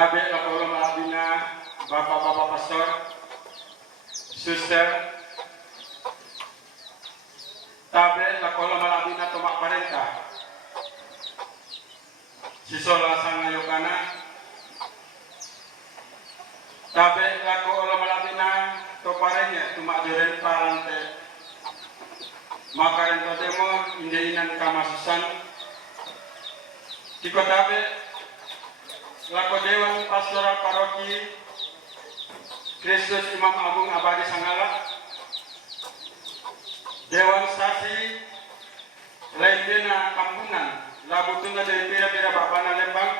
Tabe lakola maabina bapak-bapak pastor, suster. Tabe lakola malabina tomak parenta. Sisola sang ayokana. Tabe lakola malabina to parenya tumak joren parante. Makaran to demo indeinan kamasusan. Tiko tabe lako Dewan Pastoral Paroki Kristus Imam Agung Abadi Sanggala, Dewan Sasi Lainbena Kampungan Labutuna dari Pira-Pira Bapana Lembang,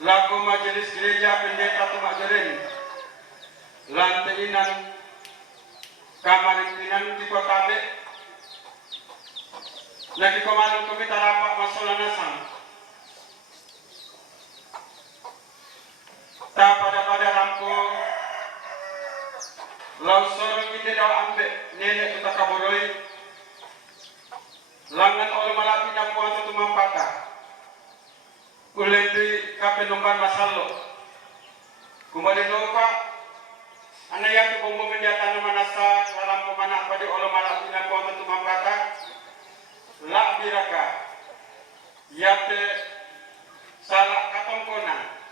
Laku Majelis Gereja Pendeta Tumak Joren Lanteinan Kamarimpinan di Kota B lagi komandan komite rapat masalah nasang tak pada rampo lau sorong kita daw ambe nenek kita kaboroi langan ol malapi na puan tu mampata ulendi kapenumban masalo kumade dopa anaya tu bombo mendiatan manasa rampo mana apa di ol malapi na puan tu mampata la biraka yate salah katongkona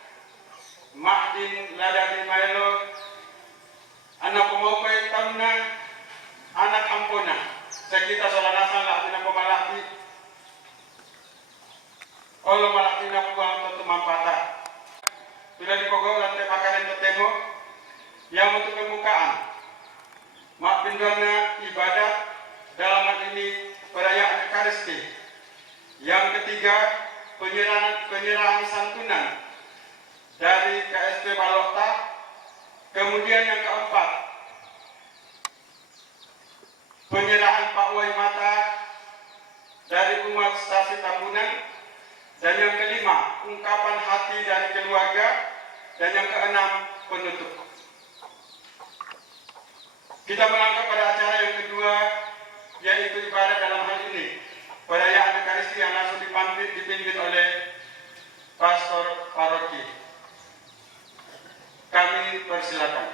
Mahdin ladadi maelo anak pemaupai tamna anak ampuna sekita solanasan lah atina pemalaki olo malaki na puang tentu mampata bila dipogok lantai makanan tetemo yang untuk pembukaan mak pinduana ibadah dalam hal ini perayaan Ekaristi. Yang ketiga penyerahan santunan dari KSP Balokta. Kemudian yang keempat, penyerahan Pak Wai Mata dari umat stasi Tambunan. Dan yang kelima, ungkapan hati dari keluarga. Dan yang keenam, penutup. Kita melangkah pada acara yang kedua, yaitu ibadah dalam hal ini. Perayaan Ekaristi yang langsung dipimpin oleh Pastor Paroki. Kami persilakan.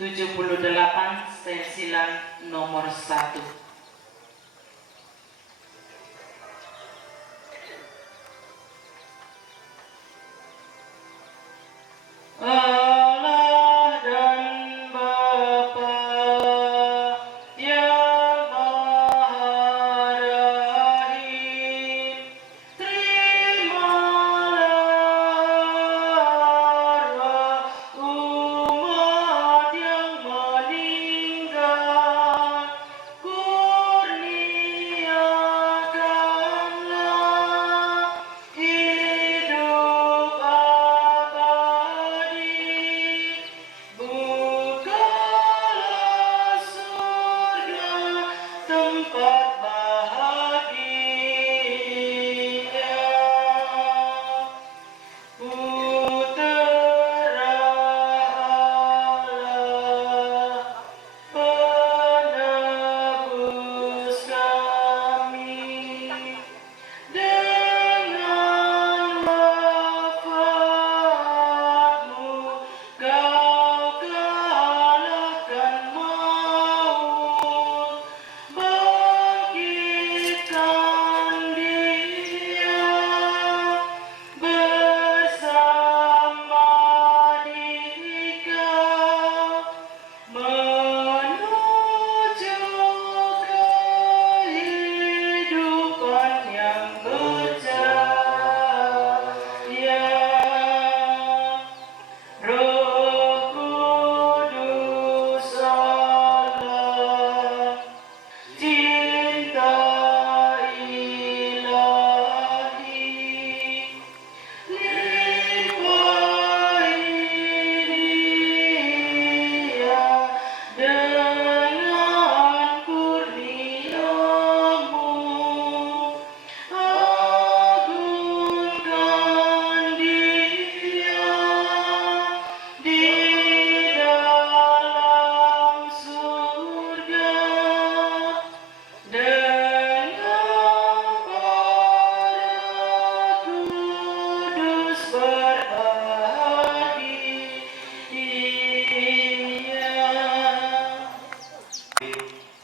78 stensilan nomor 1. Ku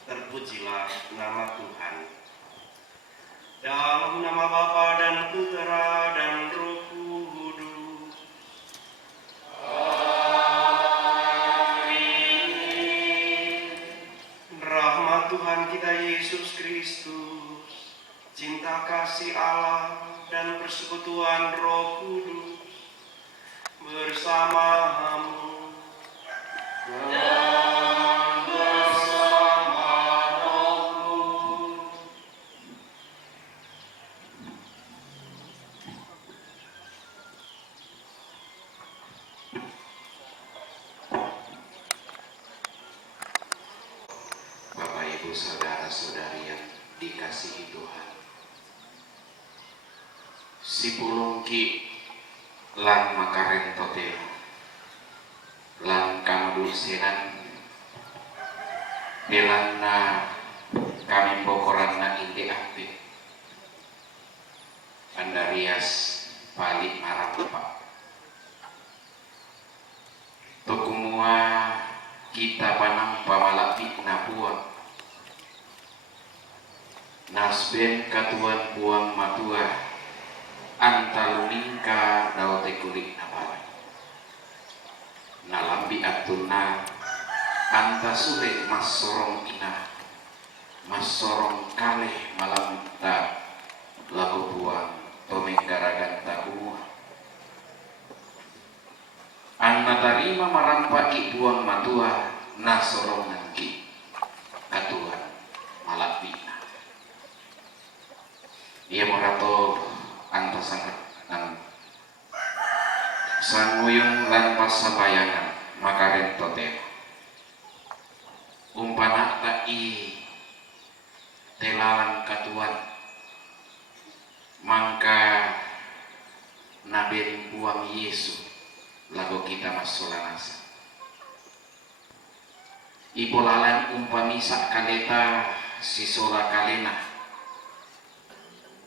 Terpujilah nama Tuhan. Dalam nama Bapa dan Putera dan Roh Kudus. Amin. Rahmat Tuhan kita Yesus Kristus, cinta kasih Allah dan persekutuan Roh Kudus bersamamu. Bapak, Ibu, saudara-saudari yang dikasihi Tuhan, si pulungki lan makaren toteo lan kamadulsenan belanna kami bokoranna inde ape andarias balik marapa tokumua kita panang pamalapik na puang nasben katuan puang matua antalumingka daote kulik na balai nalambi atuna anta sule mas sorong ina mas sorong kaleh malam ta lagu buang tomenggaragan tabuah anna tarima marampaki buang matua na sorongan ki katuan malapina ia morato anta sangat sanguyung lan pasabayangan makaren toteo umpana tai telalang katuan mangka naben buang Yesu lago kita masolanasa ibolalan umpami sak kaleta sisola kalena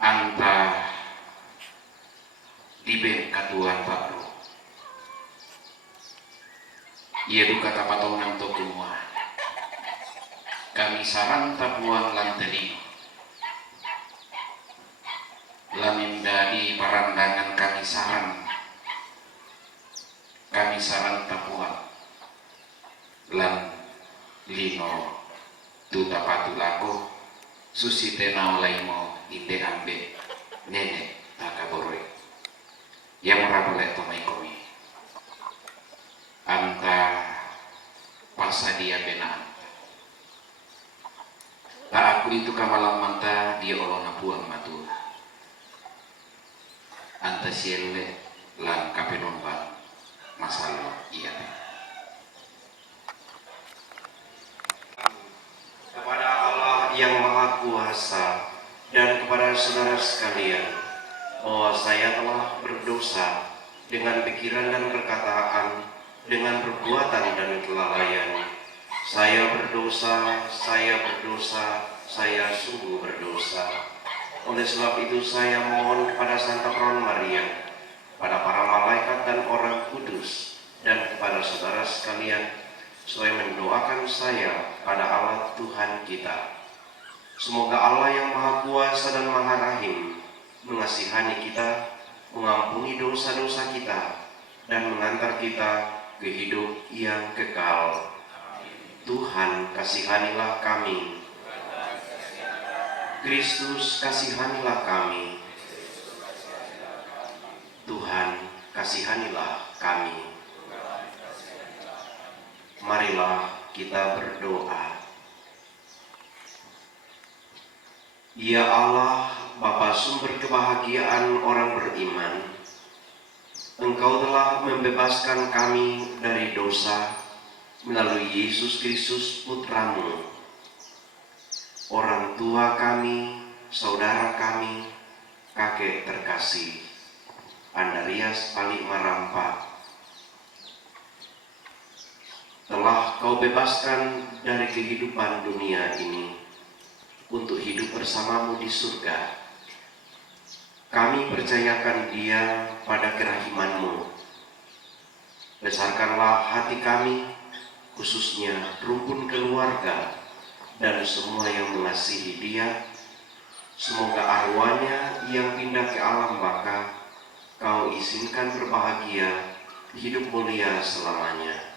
anta diben katuan bakro ia duka kapataunan to kumua kami sarang tabuang lantelino lamindadi parandangan kami sarang tabuang lan lino tuta patulako susite naolaimo inde ambe nenek takaboroi yang meraboleh tomai komi anta pasadia benaan tak aku itu kamalang manta dia olona puang matua anta sielle lan kapenomba masalah iya kepada Allah yang Maha Kuasa dan kepada saudara sekalian bahwa saya telah berdosa dengan pikiran dan perkataan, dengan perbuatan dan kelalaian. Saya berdosa, saya sungguh berdosa. Oleh sebab itu saya mohon kepada Santa Peron Maria, pada para malaikat dan orang kudus, dan kepada saudara sekalian, supaya mendoakan saya pada Allah Tuhan kita. Semoga Allah yang Maha Kuasa dan Maha Rahim mengasihani kita, mengampuni dosa-dosa kita, dan mengantar kita ke hidup yang kekal. Tuhan, kasihanilah kami. Kristus, kasihanilah kami. Tuhan, kasihanilah kami. Marilah kita berdoa. Ya Allah, Bapa sumber kebahagiaan orang beriman, Engkau telah membebaskan kami dari dosa melalui Yesus Kristus Putramu. Orang tua kami, saudara kami, kakek terkasih, Andarias Palik Marampa, telah Kau bebaskan dari kehidupan dunia ini untuk hidup bersamamu di surga. kami percayakan dia pada kerahiman-Mu. Besarkanlah hati kami, khususnya rumpun keluarga dan semua yang mengasihi dia. Semoga arwahnya yang pindah ke alam baka Kau izinkan berbahagia, hidup mulia selamanya.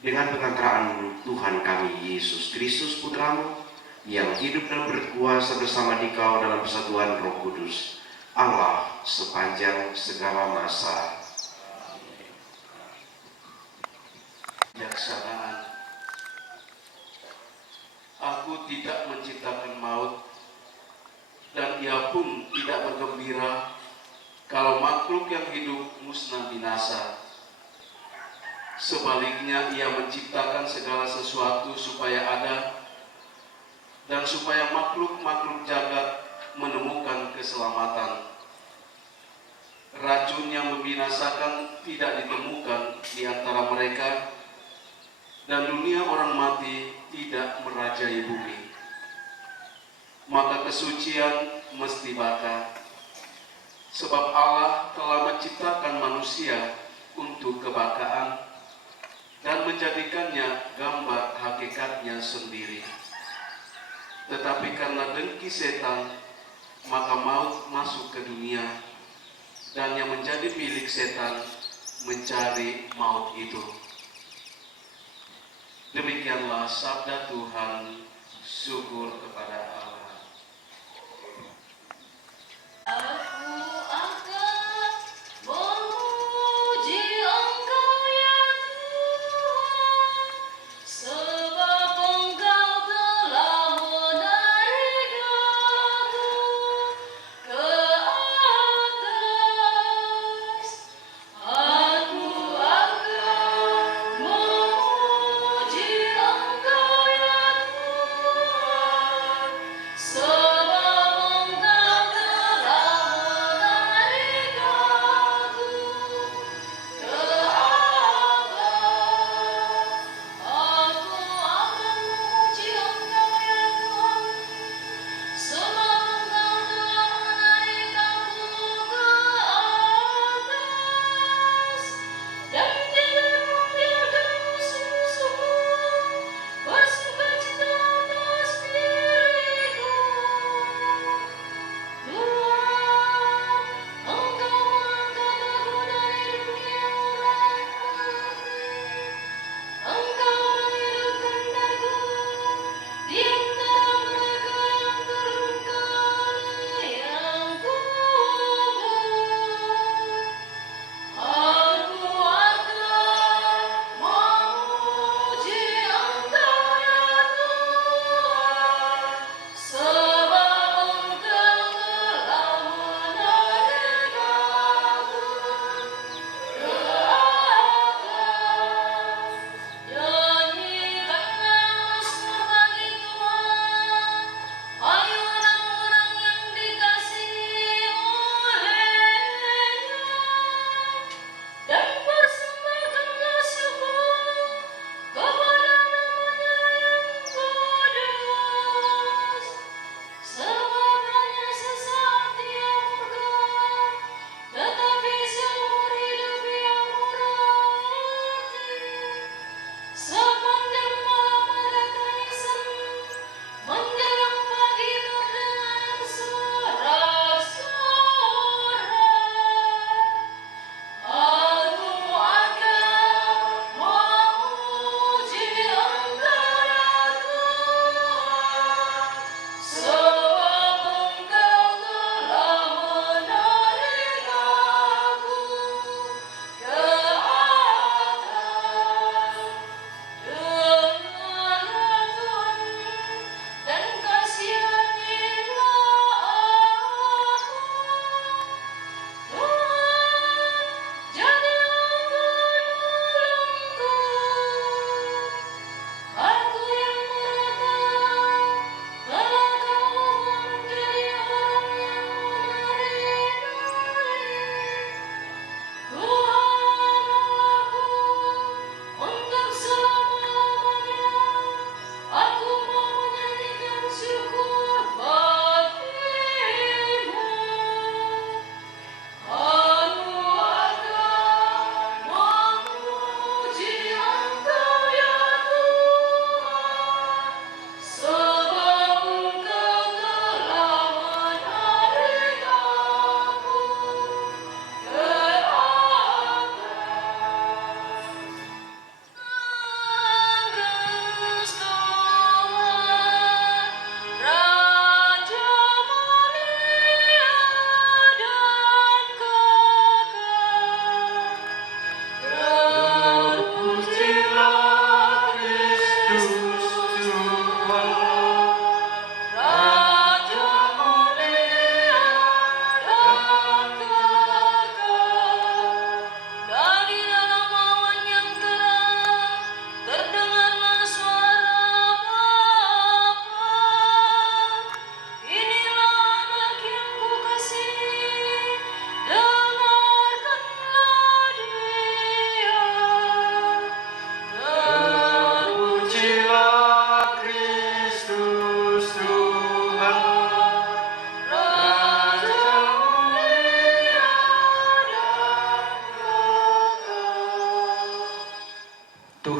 Dengan pengantaraan Tuhan kami Yesus Kristus Putra-Mu, yang hidup dan berkuasa bersama Dikau dalam persatuan Roh Kudus, Allah sepanjang segala masa. Kebijaksanaan. Aku tidak menciptakan maut, dan ia pun tidak bergembira kalau makhluk yang hidup musnah binasa. Sebaliknya ia menciptakan segala sesuatu supaya ada, dan supaya makhluk-makhluk jagat menemukan keselamatan. Racun yang membinasakan tidak ditemukan di antara mereka, dan dunia orang mati tidak merajai bumi. Maka kesucian mesti baka, sebab Allah telah menciptakan manusia untuk kebakaan dan menjadikannya gambar hakikatnya sendiri. Tetapi karena dengki setan, maka maut masuk ke dunia, dan yang menjadi milik setan mencari maut itu. Demikianlah sabda Tuhan. Syukur kepada Allah.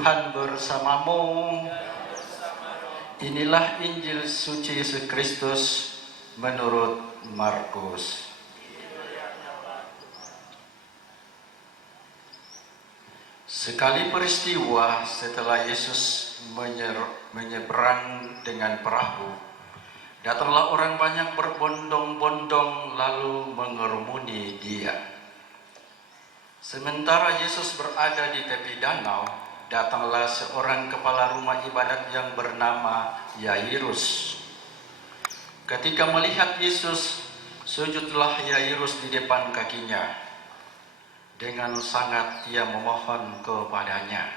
Tuhan bersamamu. Inilah Injil suci Yesus Kristus menurut Markus. Sekali peristiwa setelah Yesus menyeberang dengan perahu, datanglah orang banyak berbondong-bondong lalu mengerumuni dia. Sementara Yesus berada di tepi danau, datanglah seorang kepala rumah ibadat yang bernama Yairus. Ketika melihat Yesus, sujudlah Yairus di depan kakinya. Dengan sangat ia memohon kepadanya,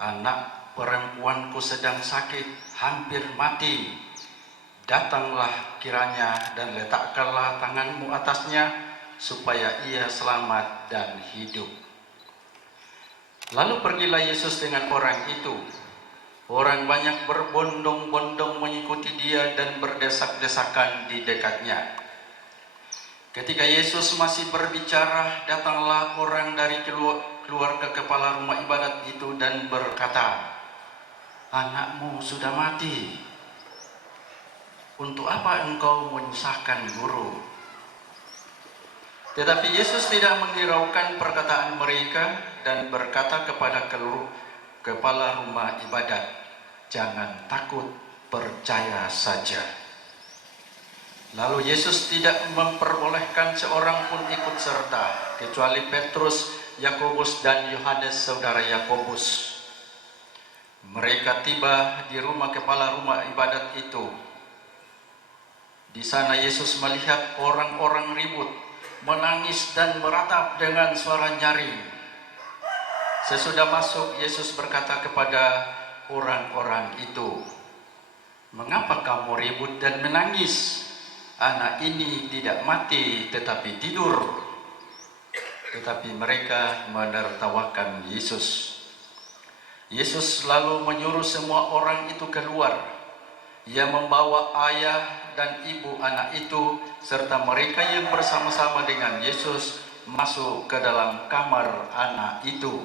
"Anak perempuanku sedang sakit, hampir mati. Datanglah kiranya dan letakkanlah tanganmu atasnya, supaya ia selamat dan hidup." Lalu pergilah Yesus dengan orang itu. Orang banyak berbondong-bondong mengikuti dia dan berdesak-desakan di dekatnya. Ketika Yesus masih berbicara, datanglah orang dari keluarga kepala rumah ibadat itu dan berkata, "Anakmu sudah mati. Untuk apa engkau menyusahkan guru?" Tetapi Yesus tidak menghiraukan perkataan mereka dan berkata kepada kepala rumah ibadat, "Jangan takut, percaya saja." Lalu Yesus tidak memperbolehkan seorang pun ikut serta, kecuali Petrus, Yakobus, dan Yohanes saudara Yakobus. Mereka tiba di rumah kepala rumah ibadat itu. Di sana Yesus melihat orang-orang ribut, menangis dan meratap dengan suara nyaring. Sesudah masuk, Yesus berkata kepada orang-orang itu, "Mengapa kamu ribut dan menangis? Anak ini tidak mati tetapi tidur." Tetapi mereka menertawakan Yesus. Yesus lalu menyuruh semua orang itu keluar. Ia membawa ayah dan ibu anak itu serta mereka yang bersama-sama dengan Yesus masuk ke dalam kamar anak itu.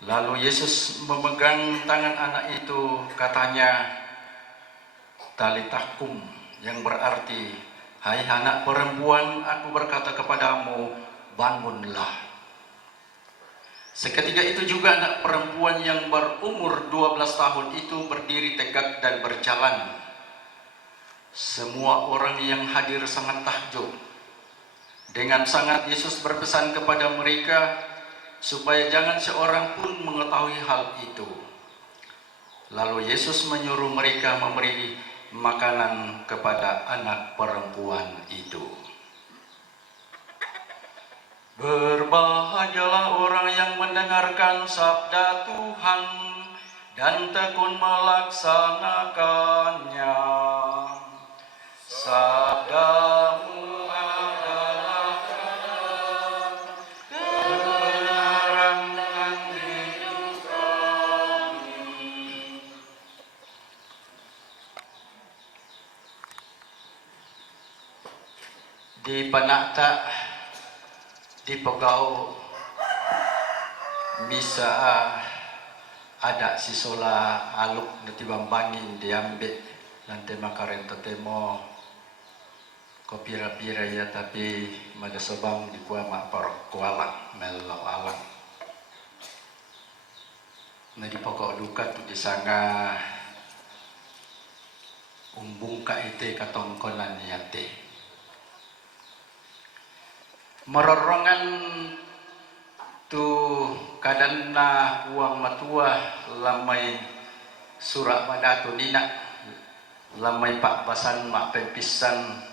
Lalu Yesus memegang tangan anak itu, katanya, "Talitakum," yang berarti, "Hai anak perempuan, aku berkata kepadamu, bangunlah." Seketika itu juga anak perempuan yang berumur 12 tahun itu berdiri tegak dan berjalan. Semua orang yang hadir sangat takjub. Dengan sangat Yesus berpesan kepada mereka supaya jangan seorang pun mengetahui hal itu. Lalu Yesus menyuruh mereka memberi makanan kepada anak perempuan itu. Berbahagialah orang yang mendengarkan sabda Tuhan dan tekun melaksanakannya. Sabdamu adalah kebenaran dan hidup kami. Di Panakta, di Pegau, bisa ada sisola aluk natibang bangin diambil nanti makaren temo kopira-pira ya, tapi madasobang di kuah mak parok kualang melau alang. Nah di pokok duka tu di sanga umbung ka ite katongkonan yate. Merorongan tu kadanna uang matua lamai surak madatu nina lamai pak basan mak pempisan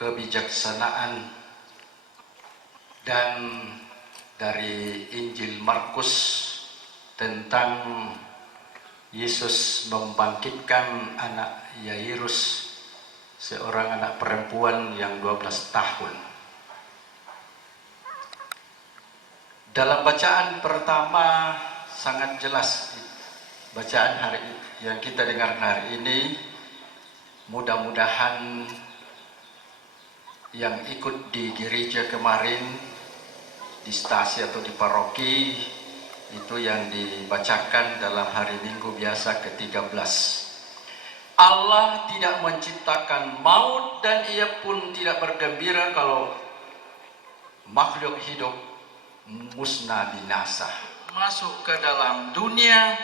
kebijaksanaan, dan dari Injil Markus tentang Yesus membangkitkan anak Yairus, seorang anak perempuan yang 12 tahun. Dalam bacaan pertama sangat jelas, bacaan hari yang kita dengar hari ini, mudah-mudahan yang ikut di gereja kemarin, di stasi atau di paroki, Itu yang dibacakan dalam hari Minggu biasa ke-13. Allah tidak menciptakan maut dan ia pun tidak bergembira kalau makhluk hidup musnah binasa. Masuk ke dalam dunia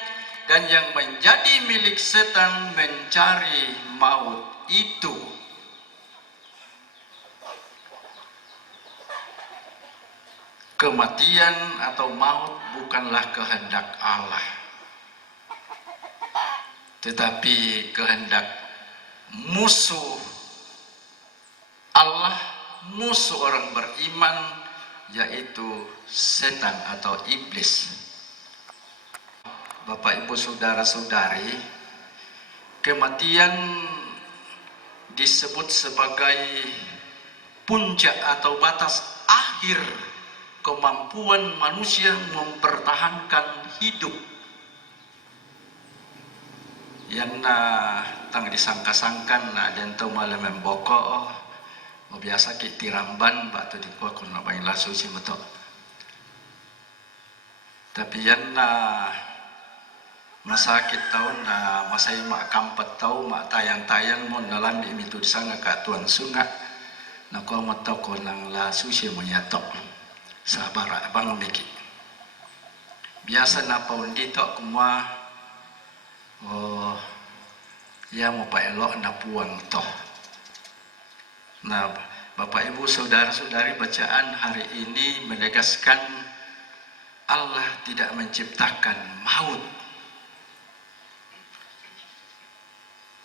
dan yang menjadi milik setan mencari maut itu. Kematian atau maut bukanlah kehendak Allah, tetapi kehendak musuh Allah, musuh orang beriman, yaitu setan atau iblis. Bapak, Ibu, saudara-saudari, kematian disebut sebagai puncak atau batas akhir kemampuan manusia mempertahankan hidup. Yang tang disangka-sangkan dan tahu malam membokok, biasa kita tiramban batu di kuah kuna bain lasu si betul. Tapi yang masakit tahun masa mak kampat tahu mak tayang-tayang mon dalam di itu disangka ka tuan sunga. Nak kau mat tahu kau nang lasu si menyatok. Sabar abang mikir. Biasa na paundi tok kumah. Oh, ya mau pak elok na puang toh. Nah, Bapak Ibu saudara-saudari, bacaan hari ini menegaskan Allah tidak menciptakan maut.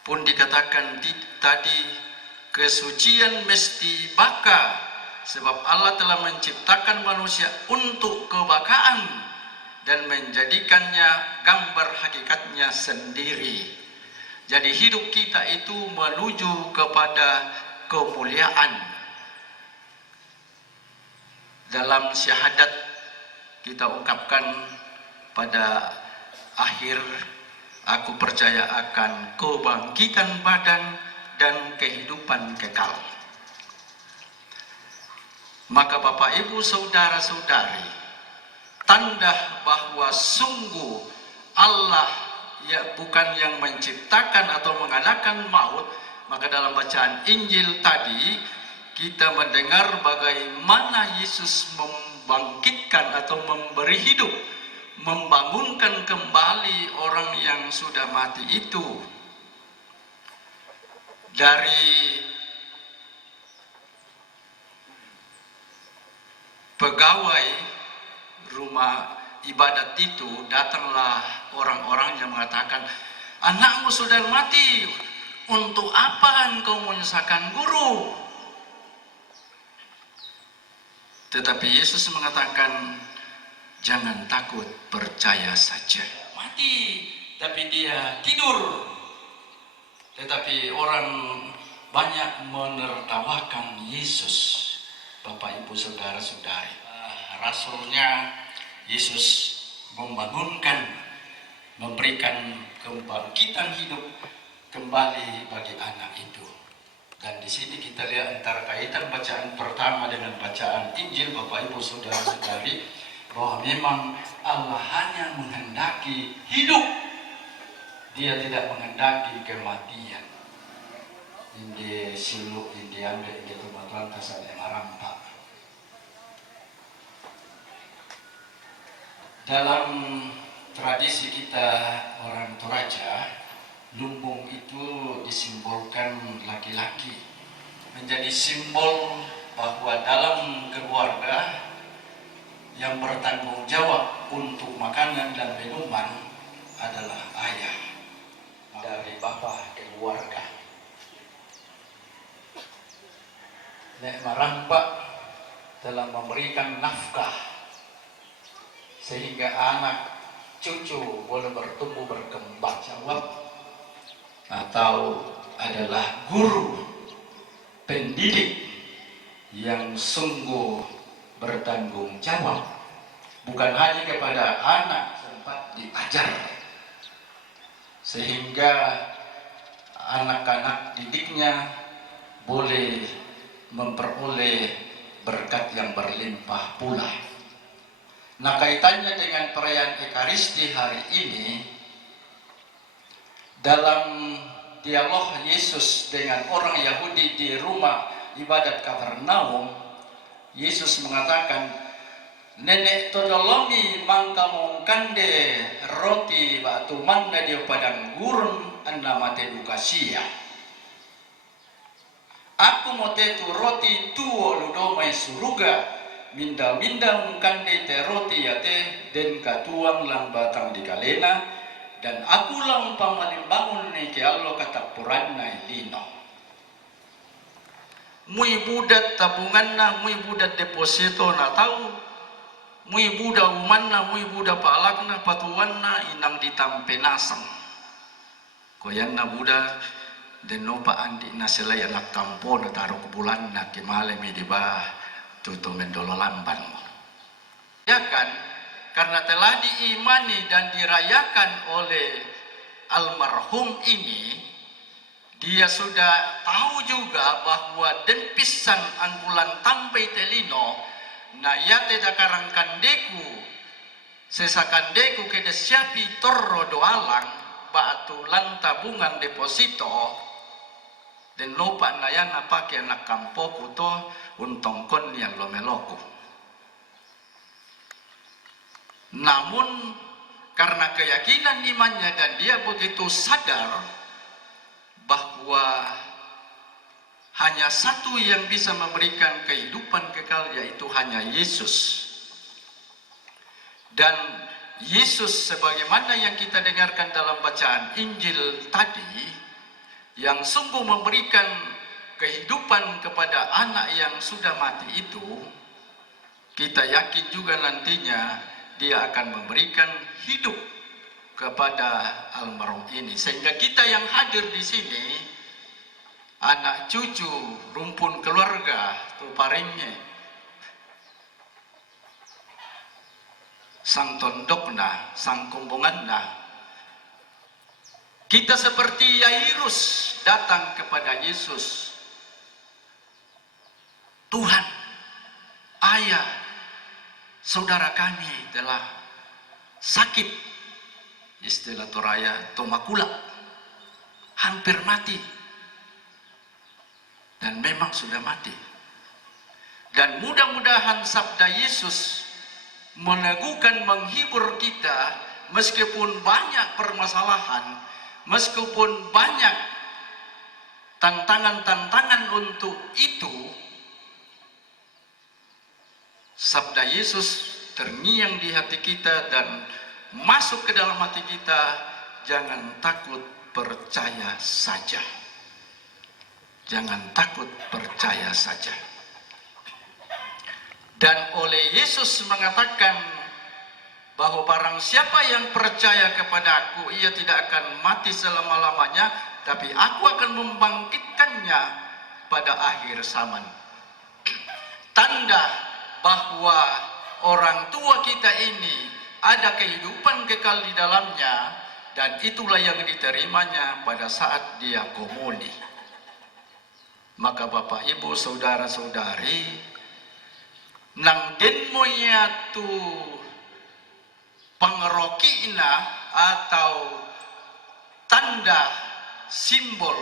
Pun dikatakan tadi kesucian mesti baka. Sebab Allah telah menciptakan manusia untuk kebakaan dan menjadikannya gambar hakikatnya sendiri. Jadi hidup kita itu menuju kepada kemuliaan. Dalam syahadat kita ungkapkan pada akhir, aku percaya akan kebangkitan badan dan kehidupan kekal. Maka Bapak, Ibu, saudara-saudari, tanda bahwa sungguh Allah ya bukan yang menciptakan atau mengadakan maut, maka dalam bacaan Injil tadi kita mendengar bagaimana Yesus membangkitkan atau memberi hidup, membangunkan kembali orang yang sudah mati itu dari pegawai rumah ibadat itu. Datanglah orang-orang yang mengatakan, anakmu sudah mati, untuk apa engkau menyusahkan guru? Tetapi Yesus mengatakan, jangan takut, percaya saja. Mati, tapi dia tidur. Tetapi orang banyak menertawakan Yesus. Bapak, Ibu, saudara-saudari, rasulnya Yesus membangunkan, memberikan kebangkitan hidup kembali bagi anak itu. Dan di sini kita lihat antara kaitan bacaan pertama dengan bacaan Injil, Bapak, Ibu, saudara-saudari, bahwa memang Allah hanya menghendaki hidup. Dia tidak menghendaki kematian. Indi siluk, indi ambil, indi kematuan kasar yang rampak. Dalam tradisi kita orang Toraja, lumbung itu disimbolkan laki-laki, menjadi simbol bahwa dalam keluarga yang bertanggung jawab untuk makanan dan minuman adalah ayah dari bapak keluarga. Nek merampak dalam memberikan nafkah sehingga anak cucu boleh bertumbuh berkembang jawab, atau adalah guru pendidik yang sungguh bertanggung jawab, bukan hanya kepada anak sempat diajar sehingga anak-anak didiknya boleh memperoleh berkat yang berlimpah pula. Nah, kaitannya dengan perayaan Ekaristi hari ini, dalam dialog Yesus dengan orang Yahudi di rumah ibadat Kapernaum, Yesus mengatakan, nenek todolomi mangkamong kande roti batu manna dia padang gurun anna mate dukasia. Aku mote tu roti tuo ludomai suruga minda-minda mengkande te roti yate den katuang lang batang di kalena dan aku lang pamalimbangun ni ke allo katapuran na ilino. Mui budat tabungan na, mui budat deposito na tahu, mui buda uman na, mui buda palak na, patuan na inang ditampenasang. Koyan na buda deno pa andi na sila anak kampo na taruh ke bulan na kimale mi di bah tutu mendolo lamban mo. Ya kan, karena telah diimani dan dirayakan oleh almarhum ini, dia sudah tahu juga bahwa den pisan angkulan tampai telino na yate dakarang kandeku sesakandeku ke desiapi torro doalang batu lantabungan deposito den lupa nayana pakai anak kampoku to untong kon yang lo meloku. Namun karena keyakinan imannya dan dia begitu sadar bahwa hanya satu yang bisa memberikan kehidupan kekal, yaitu hanya Yesus. Dan Yesus sebagaimana yang kita dengarkan dalam bacaan Injil tadi, yang sungguh memberikan kehidupan kepada anak yang sudah mati itu, kita yakin juga nantinya dia akan memberikan hidup kepada almarhum ini, sehingga kita yang hadir di sini, anak cucu, rumpun keluarga, tuparingnya, sang tondokna, sang kumbunganna, kita seperti Yairus datang kepada Yesus. Tuhan, ayah, saudara kami telah sakit, istilah Toraya tomakula, hampir mati, dan memang sudah mati. Dan mudah-mudahan sabda Yesus meneguhkan, menghibur kita, meskipun banyak permasalahan, meskipun banyak tantangan-tantangan untuk itu, sabda Yesus terngiang di hati kita dan masuk ke dalam hati kita. Jangan takut, percaya saja. Jangan takut, percaya saja. Dan oleh Yesus mengatakan bahwa barang siapa yang percaya kepada aku, ia tidak akan mati selama-lamanya, tapi aku akan membangkitkannya pada akhir zaman. Tanda bahwa orang tua kita ini ada kehidupan kekal di dalamnya, dan itulah yang diterimanya pada saat dia komuni. Maka Bapak Ibu saudara-saudari, nang den moya tu pengerokina atau tanda simbol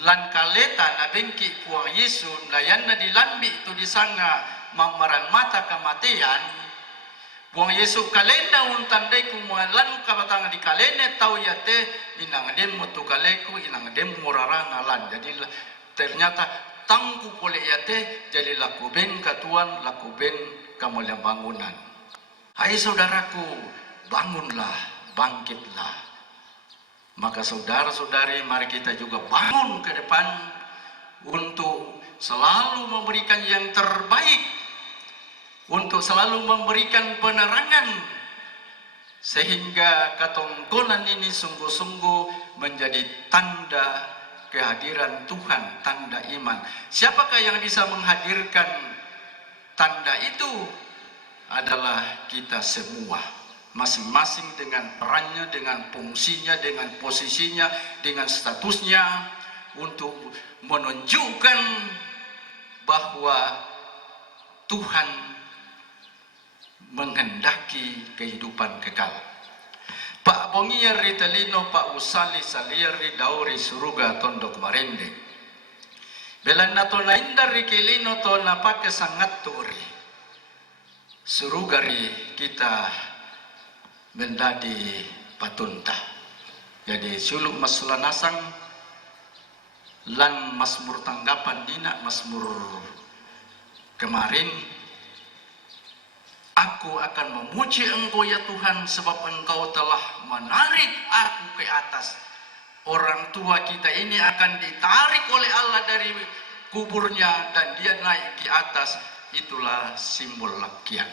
lan kaleta na bengki puang Yesu layan na dilambi itu disanga mamaran mata kematian puang Yesu kalenda untandai kumualan kabatang di kalene tau yate inang dem mutu kaleku inang dem murara ngalan. Jadi ternyata tangku pole yate jadi lakuben katuan lakuben kamulian bangunan. Hai saudaraku, bangunlah, bangkitlah. Maka saudara-saudari, mari kita juga bangun ke depan untuk selalu memberikan yang terbaik, untuk selalu memberikan penerangan, sehingga katongkonan ini sungguh-sungguh menjadi tanda kehadiran Tuhan, tanda iman. Siapakah yang bisa menghadirkan tanda itu? Adalah kita semua. Masing-masing dengan perannya, dengan fungsinya, dengan posisinya, dengan statusnya, untuk menunjukkan bahwa Tuhan menghendaki kehidupan kekal. Pak Bongier Ritalino Pak Usali Salier Dauri Suruga Tondok Marende. Belan nato na indar rikilino to napake sangat turi. Surugari kita menjadi patunta. Jadi suluk masulanasang lan Mazmur tanggapan dina Mazmur kemarin, aku akan memuji Engkau ya Tuhan sebab Engkau telah menarik aku ke atas. Orang tua kita ini akan ditarik oleh Allah dari kuburnya dan dia naik ke atas. Itulah simbol lakian.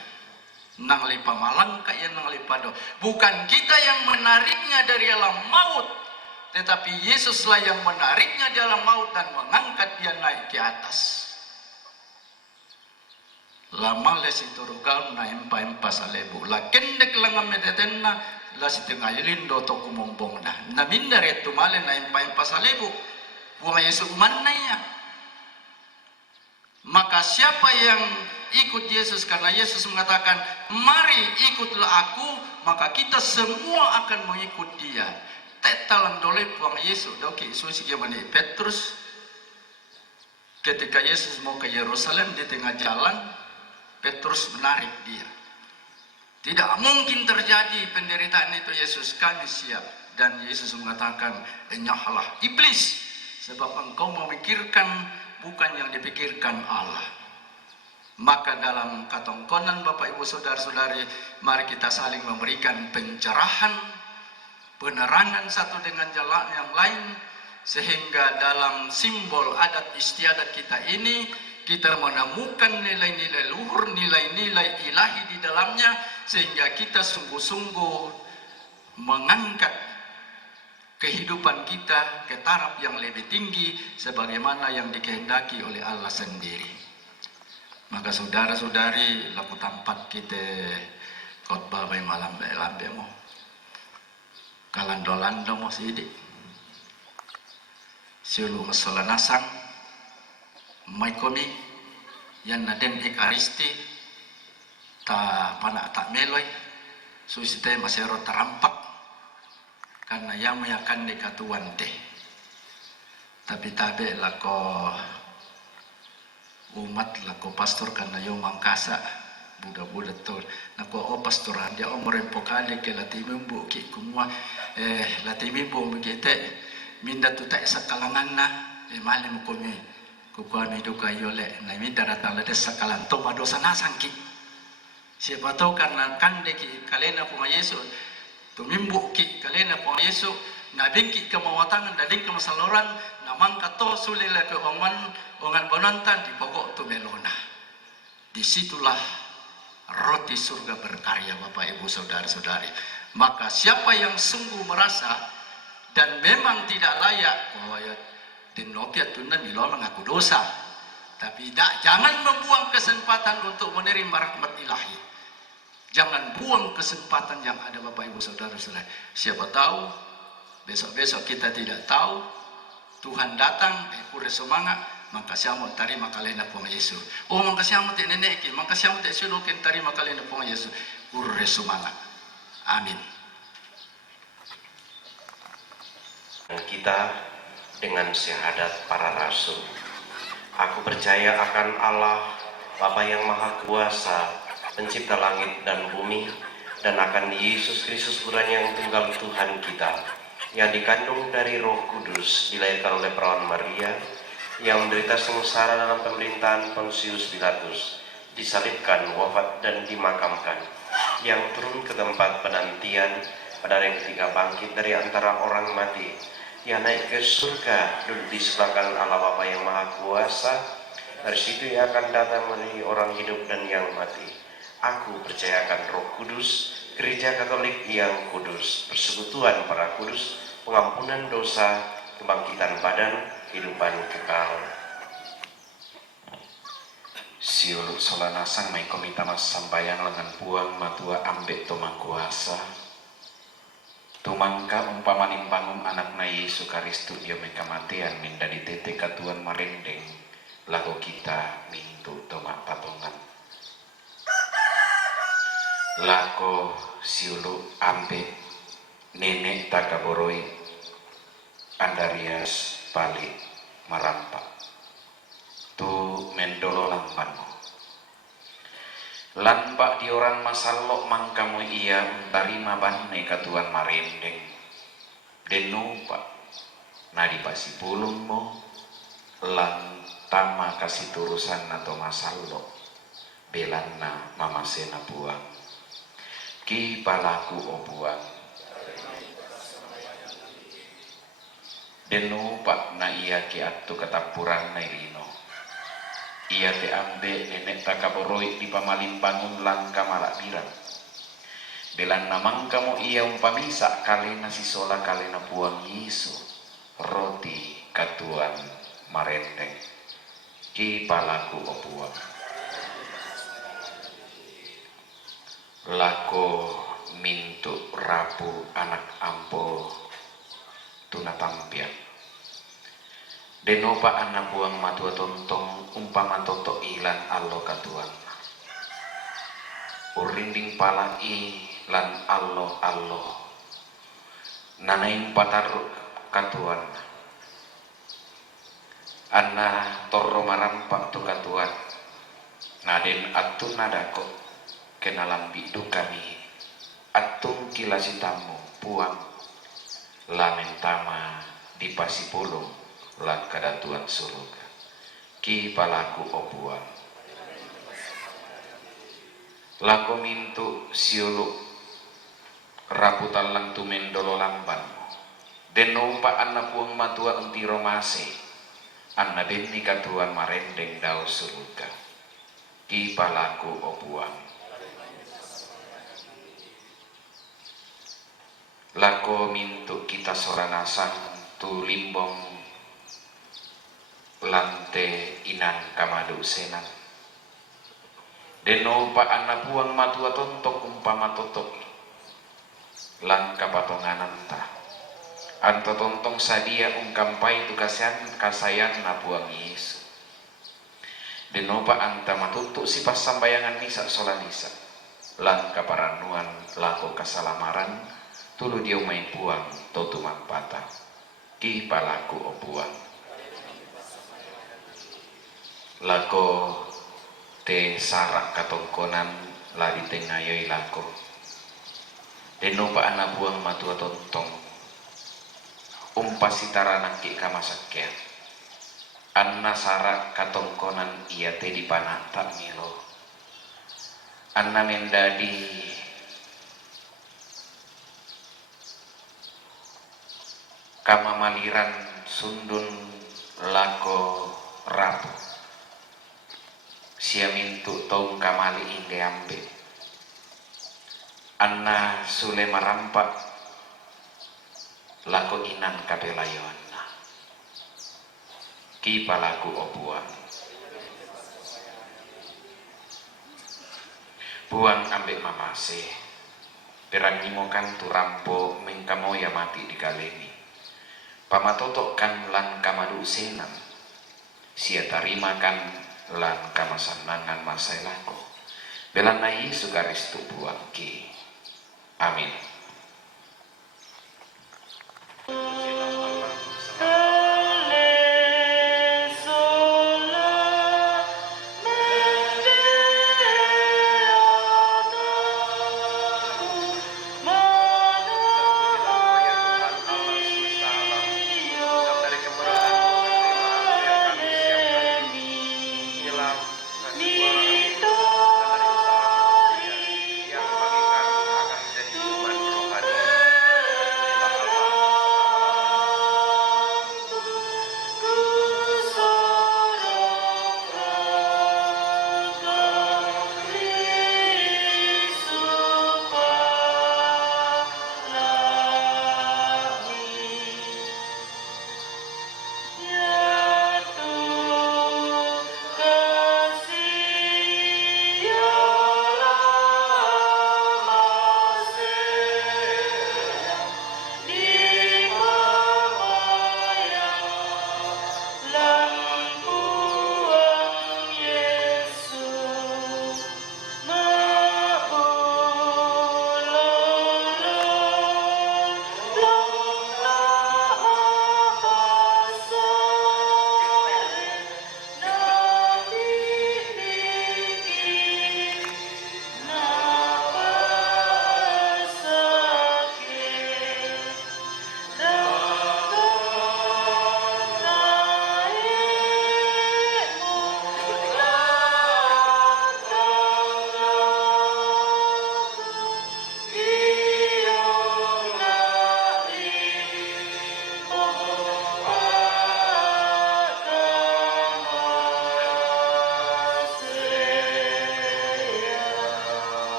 Nang lipa malang kaya nang lipa do. Bukan kita yang menariknya dari alam maut, tetapi Yesuslah yang menariknya di alam maut dan mengangkat dia naik ke atas. Lama les itu rugal na empa salebu. La kendek langam medetenna la sitengah lindo to kumombong na. Naminda retu male na empa salebu. Buang Yesus mana ya? Maka siapa yang ikut Yesus, karena Yesus mengatakan, mari ikutlah aku, maka kita semua akan mengikut dia. Tetalang dole buang Yesus. Oke, susi gimana Petrus ketika Yesus mau ke Yerusalem di tengah jalan, Petrus menarik dia. Tidak mungkin terjadi penderitaan itu Yesus, kami siap. Dan Yesus mengatakan, enyahlah iblis, sebab engkau memikirkan bukan yang dipikirkan Allah. Maka dalam katongkonan Bapak Ibu Saudara-saudari, mari kita saling memberikan pencerahan, penerangan satu dengan jalan yang lain, sehingga dalam simbol adat istiadat kita ini, kita menemukan nilai-nilai luhur, nilai-nilai ilahi di dalamnya, sehingga kita sungguh-sungguh mengangkat kehidupan kita ke taraf yang lebih tinggi, sebagaimana yang dikehendaki oleh Allah sendiri. Maka saudara-saudari, laku tampat kita khotbah bay malam bay lambe mo, kalando-lando mo sidik, siulu masolanasang, may komi, yan na den ekaristi, ta panak tak meloy, susite masero tarampak, karena yang meyakan dekatuan teh, tapi tabe lako umat lako pastor karena yo mangkasa buda-buda tol nako o pastoran dia omorempo kali ke latimimbo ki kumwa latimimbo begete minda tu tak sakalangan na malim ko mi kukuan itu kayole na minda datang le sakalan to madosa nasangki siapa tahu karena kande ki kalena po Yesus tumimbo ki kalena po Yesus na bingki kemawatangan daling kemasaloran namang kato sulela ke ongan bonontan di pokok tu melona. Disitulah roti surga berkarya Bapak Ibu Saudara-saudari. Maka siapa yang sungguh merasa dan memang tidak layak, oh ya dinopia tunda milo mengaku dosa, tapi jangan membuang kesempatan untuk menerima rahmat ilahi. Jangan buang kesempatan yang ada Bapak Ibu Saudara-saudari. Siapa tahu besok-besok kita tidak tahu, Tuhan datang, kure semangat, maka siamo tarima kalena po Yesus. Oh, maka siamo te neneki, maka siamo te sulukin tarima kalena po Yesus. Kure semangat. Amin. Dan kita dengan syahadat para rasul. Aku percaya akan Allah, Bapa yang Maha Kuasa, pencipta langit dan bumi, dan akan Yesus Kristus Putra yang tunggal Tuhan kita, yang dikandung dari Roh Kudus, dilahirkan oleh perawan Maria, yang menderita sengsara dalam pemerintahan Pontius Pilatus, disalibkan, wafat dan dimakamkan, yang turun ke tempat penantian, pada hari yang ketiga bangkit dari antara orang mati, yang naik ke surga, duduk di sebelah kanan Allah Bapa yang Maha Kuasa. Dari situ ia akan datang menilai orang hidup dan yang mati. Aku percayakan Roh Kudus, Gereja Katolik yang kudus, persekutuan para kudus, pengampunan dosa, kebangkitan badan, kehidupan kekal. Siul solanasang may komitamas sambayang lengan buang matua ambek toma kuasa. Tumangka umpamanimbangun anak na Yesus Karistu dia may kamatian minda di tete katuan marendeng, lago kita mintu toma patungan. lako siulu ambe nenek takaboroi andarias balik marampak tu mendolo lambanmu lampak di orang masallok mangkamu ia tarima banne katuan marendeng denupa nadi pasipulungmu lan tama kasih turusan atau masallok belanna mamasena buang ki palaku obuang denu pak na iya ki atu katapuran na irino iya te ambe nenek takaboroi di pamalimbangun langka malak birang belan namang kamu iya umpamisa kalena sisola kalena buang Yesu roti katuan marendeng ki palaku obuang lako mintu rapu anak ampo tuna tampian denopa anak buang matua tontong umpama toto ilan allo katuan urinding palai lan allo nanaing pataruk katuan anna torro marampak tu katuan naden atun nadako kenalam bidu kami atung kilasitamu puang lamentama di pasipulung lan kadatuan surga ki palaku obuang lako mintu siulu raputan lang tumendolo lambanmu den numpa anna puang matua enti romase anna benni katuan marendeng dau surga ki palaku obuang lako mintu kita soranasang tu limbong lante inan kamadu senan deno pa anak buang matua tontok umpama totok lan kapatongananta anto tontong sadia ungkampai tu kasayan na buang Yesus deno pa anta matutuk si pas sambayangan misa solanisa lan kaparanuan lako kasalamaran tulu dia main puang totu mangpata ki palaku obuang lako te sarak katongkonan lari tengayoi lako deno pa anak buang matua tontong umpasitara naki kamasakyan anna sarak katongkonan ia te di panata milo anna mendadi kama maliran sundun lako rapu sia mintu tong kamali inde ambe anna sule marampak lako inan kapelayona ki palaku obuang buang ambek mamase perangimokan turampo mengkamoya mati di kaleni pamatotok kan lan kamadu senang sia tarimakan lan kamasanangan masailako belanai sukaristu buang ki amin.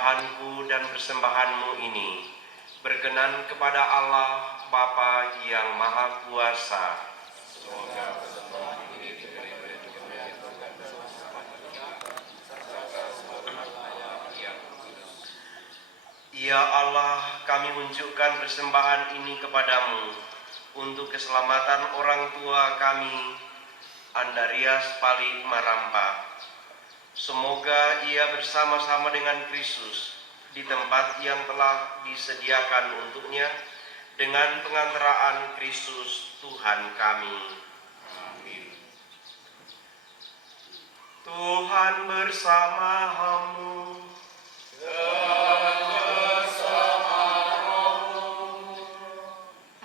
persembahanku dan persembahanmu ini berkenan kepada Allah Bapa yang Maha Kuasa. Ya Allah, kami unjukkan persembahan ini kepadamu untuk keselamatan orang tua kami, Andarias Pali Marampa. Semoga ia bersama-sama dengan Kristus di tempat yang telah disediakan untuknya dengan pengantaraan Kristus Tuhan kami. Amin. Tuhan bersamamu.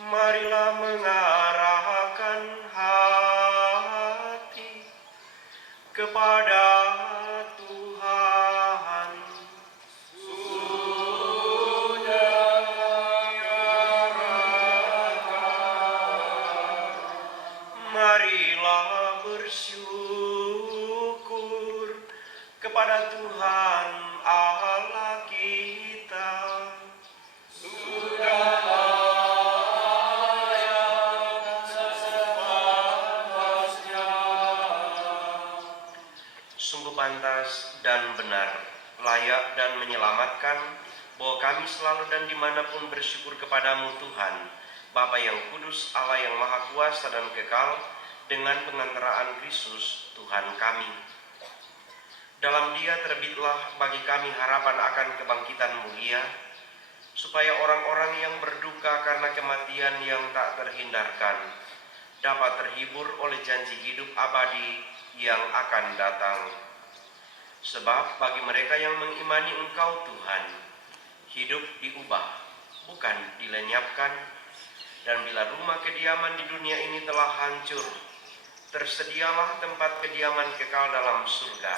Marilah mengarahkan hati kepada Tuhan. Marilah bersyukur kepada Tuhan Allah kita. Sungguh pantas dan benar, layak dan menyelamatkan, bahwa kami selalu dan dimanapun bersyukur kepadamu Tuhan, Bapa yang kudus, Allah yang maha kuasa dan kekal, dengan pengantaraan Kristus Tuhan kami. Dalam Dia terbitlah bagi kami harapan akan kebangkitan mulia, supaya orang-orang yang berduka karena kematian yang tak terhindarkan dapat terhibur oleh janji hidup abadi yang akan datang. Sebab bagi mereka yang mengimani Engkau Tuhan, hidup diubah, bukan dilenyapkan. Dan bila rumah kediaman di dunia ini telah hancur, tersedialah tempat kediaman kekal dalam surga.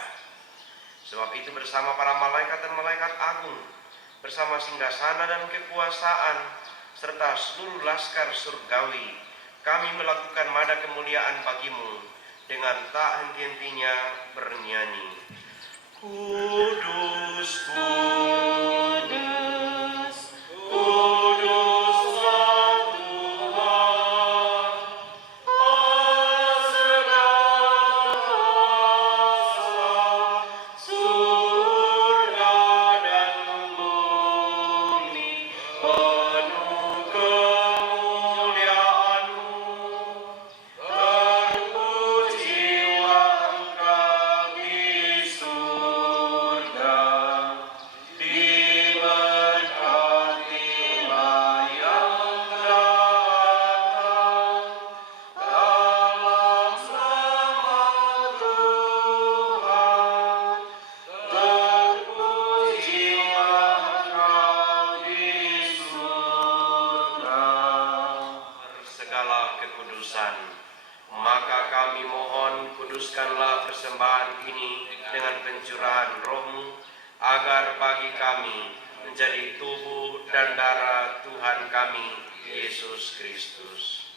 Sebab itu bersama para malaikat dan malaikat agung, bersama singgasana dan kekuasaan, serta seluruh laskar surgawi, kami melakukan mada kemuliaan bagimu dengan tak henti-hentinya bernyanyi. Kudus, kudus, kuduslah Tuhan, Allah segala kuasa, surga dan bumi penuh kemuliaan-Mu. Terpujilah Engkau di surga, diberkatilah yang datang dalam nama Tuhan. Terpujilah Engkau di surga. Segala kekudusan, maka kami mohon kuduskanlah persembahan ini dengan pencurahan Roh-Mu, agar bagi kami menjadi tubuh dan darah Tuhan kami Yesus Kristus.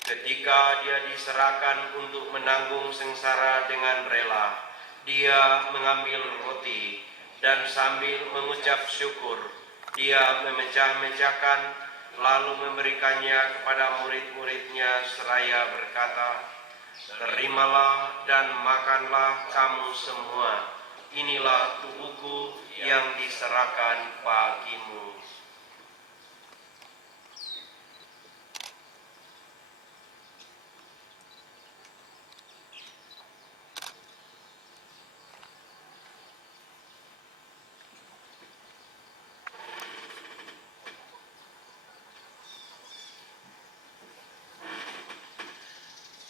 Ketika Dia diserahkan untuk menanggung sengsara dengan rela, Dia mengambil roti dan sambil mengucap syukur, Dia memecah-mecahkan lalu memberikannya kepada murid-muridnya seraya berkata, "Terimalah dan makanlah kamu semua. Inilah tubuhku yang diserahkan bagimu."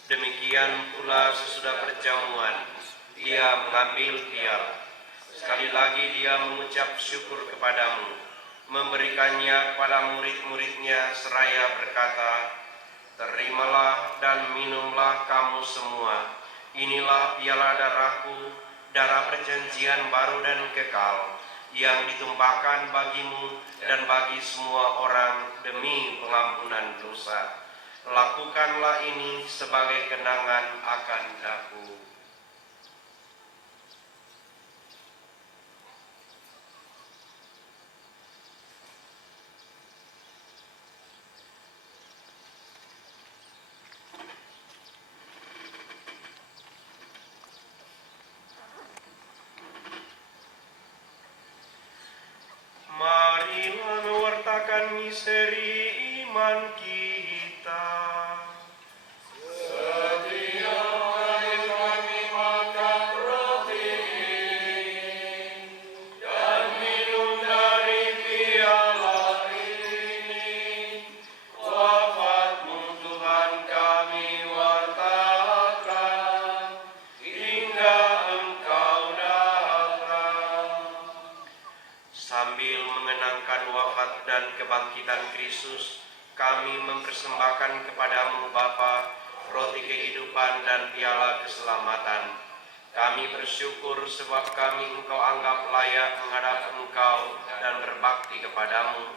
Demikian pula sesudah perjamuan, Dia mengambil piala. Sekali lagi Dia mengucap syukur kepadamu, memberikannya kepada murid-muridnya seraya berkata, "Terimalah dan minumlah kamu semua. Inilah piala darahku, darah perjanjian baru dan kekal, yang ditumpahkan bagimu dan bagi semua orang demi pengampunan dosa. Lakukanlah ini sebagai kenangan akan aku." negeri iman kita. Sambil mengenangkan wafat dan kebangkitan Kristus, kami mempersembahkan kepadamu Bapa, roti kehidupan dan piala keselamatan. Kami bersyukur sebab kami Engkau anggap layak menghadap Engkau dan berbakti kepadamu.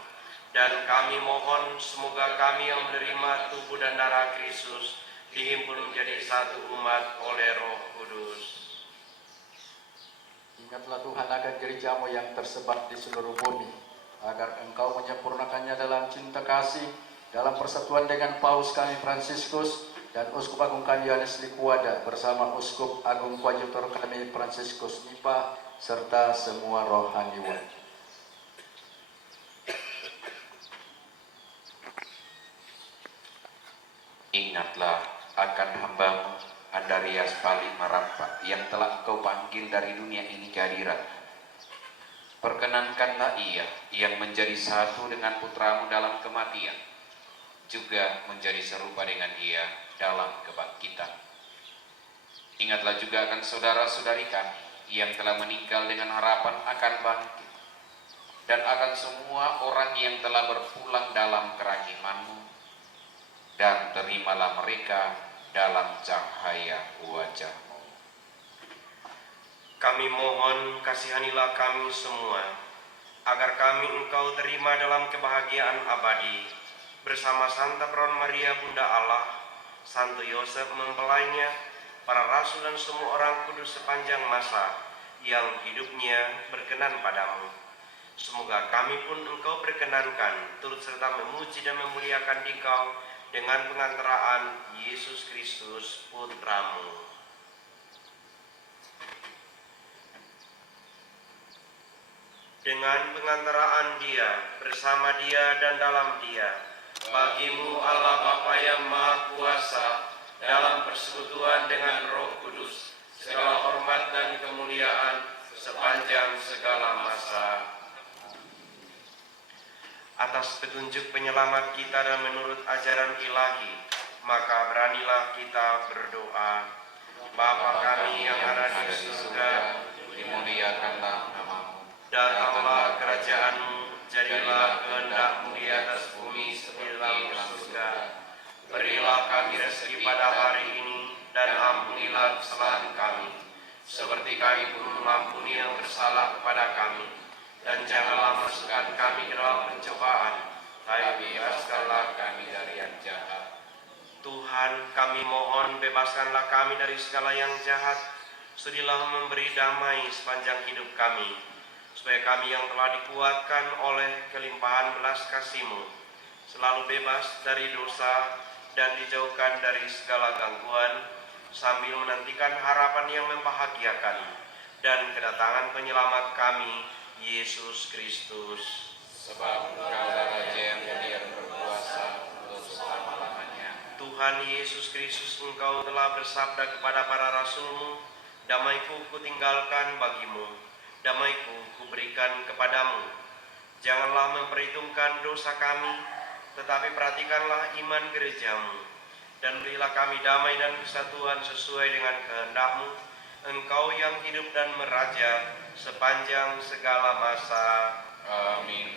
Dan kami mohon semoga kami yang menerima tubuh dan darah Kristus dihimpun menjadi satu umat oleh Roh Kudus. Ingatlah Tuhan akan gerejamu yang tersebar di seluruh bumi, agar Engkau menyempurnakannya dalam cinta kasih, dalam persatuan dengan Paus kami Fransiskus dan Uskup Agung kami Yohanes Likwada bersama Uskup Agung Koadjutor kami Fransiskus Nipa serta semua rohaniwan. Ingatlah akan hambamu Andarias Pali Marampa yang telah Engkau panggil dari dunia ini ke hadirat. Perkenankanlah ia yang menjadi satu dengan putramu dalam kematian, juga menjadi serupa dengan ia dalam kebangkitan. Ingatlah juga akan saudara-saudari kami yang telah meninggal dengan harapan akan bangkit, dan akan semua orang yang telah berpulang dalam kerahiman-Mu, dan terimalah mereka dalam cahaya wajah-Mu. Kami mohon kasihanilah kami semua, agar kami Engkau terima dalam kebahagiaan abadi, bersama Santa Peron Maria Bunda Allah, Santo Yosef mempelainya, para rasul dan semua orang kudus sepanjang masa yang hidupnya berkenan padamu. Semoga kami pun Engkau berkenankan turut serta memuji dan memuliakan Dikau dengan pengantaraan Yesus Kristus Putramu. Dengan pengantaraan Dia, bersama Dia dan dalam Dia, bagimu Allah Bapa yang Maha Kuasa, dalam persekutuan dengan Roh Kudus, segala hormat dan kemuliaan sepanjang segala masa. Atas petunjuk penyelamat kita dan menurut ajaran ilahi, maka beranilah kita berdoa. Bapa kami yang ada di surga, dimuliakanlah namamu. Datanglah kerajaan-Mu, jadilah kehendak-Mu di atas bumi seperti dalam surga. Berilah kami rezeki pada hari ini, dan ampunilah kesalahan kami, seperti kami pun mengampuni yang bersalah kepada kami. Dan janganlah masukkan kami ke dalam pencobaan, tapi bebaskanlah kami dari yang jahat. Tuhan, kami mohon bebaskanlah kami dari segala yang jahat. Sudilah memberi damai sepanjang hidup kami, supaya kami yang telah dikuatkan oleh kelimpahan belas kasih-Mu selalu bebas dari dosa dan dijauhkan dari segala gangguan, sambil menantikan harapan yang membahagiakan dan kedatangan penyelamat kami, Yesus Kristus. Sebab Engkaulah Raja yang mulia dan berkuasa untuk selama-lamanya. Tuhan Yesus Kristus, Engkau telah bersabda kepada para rasul-Mu, damai-Ku kutinggalkan bagimu, damai-Ku kuberikan kepadamu. Janganlah memperhitungkan dosa kami, tetapi perhatikanlah iman gereja-Mu, dan berilah kami damai dan kesatuan sesuai dengan kehendak-Mu, Engkau yang hidup dan meraja sepanjang segala masa. Amin.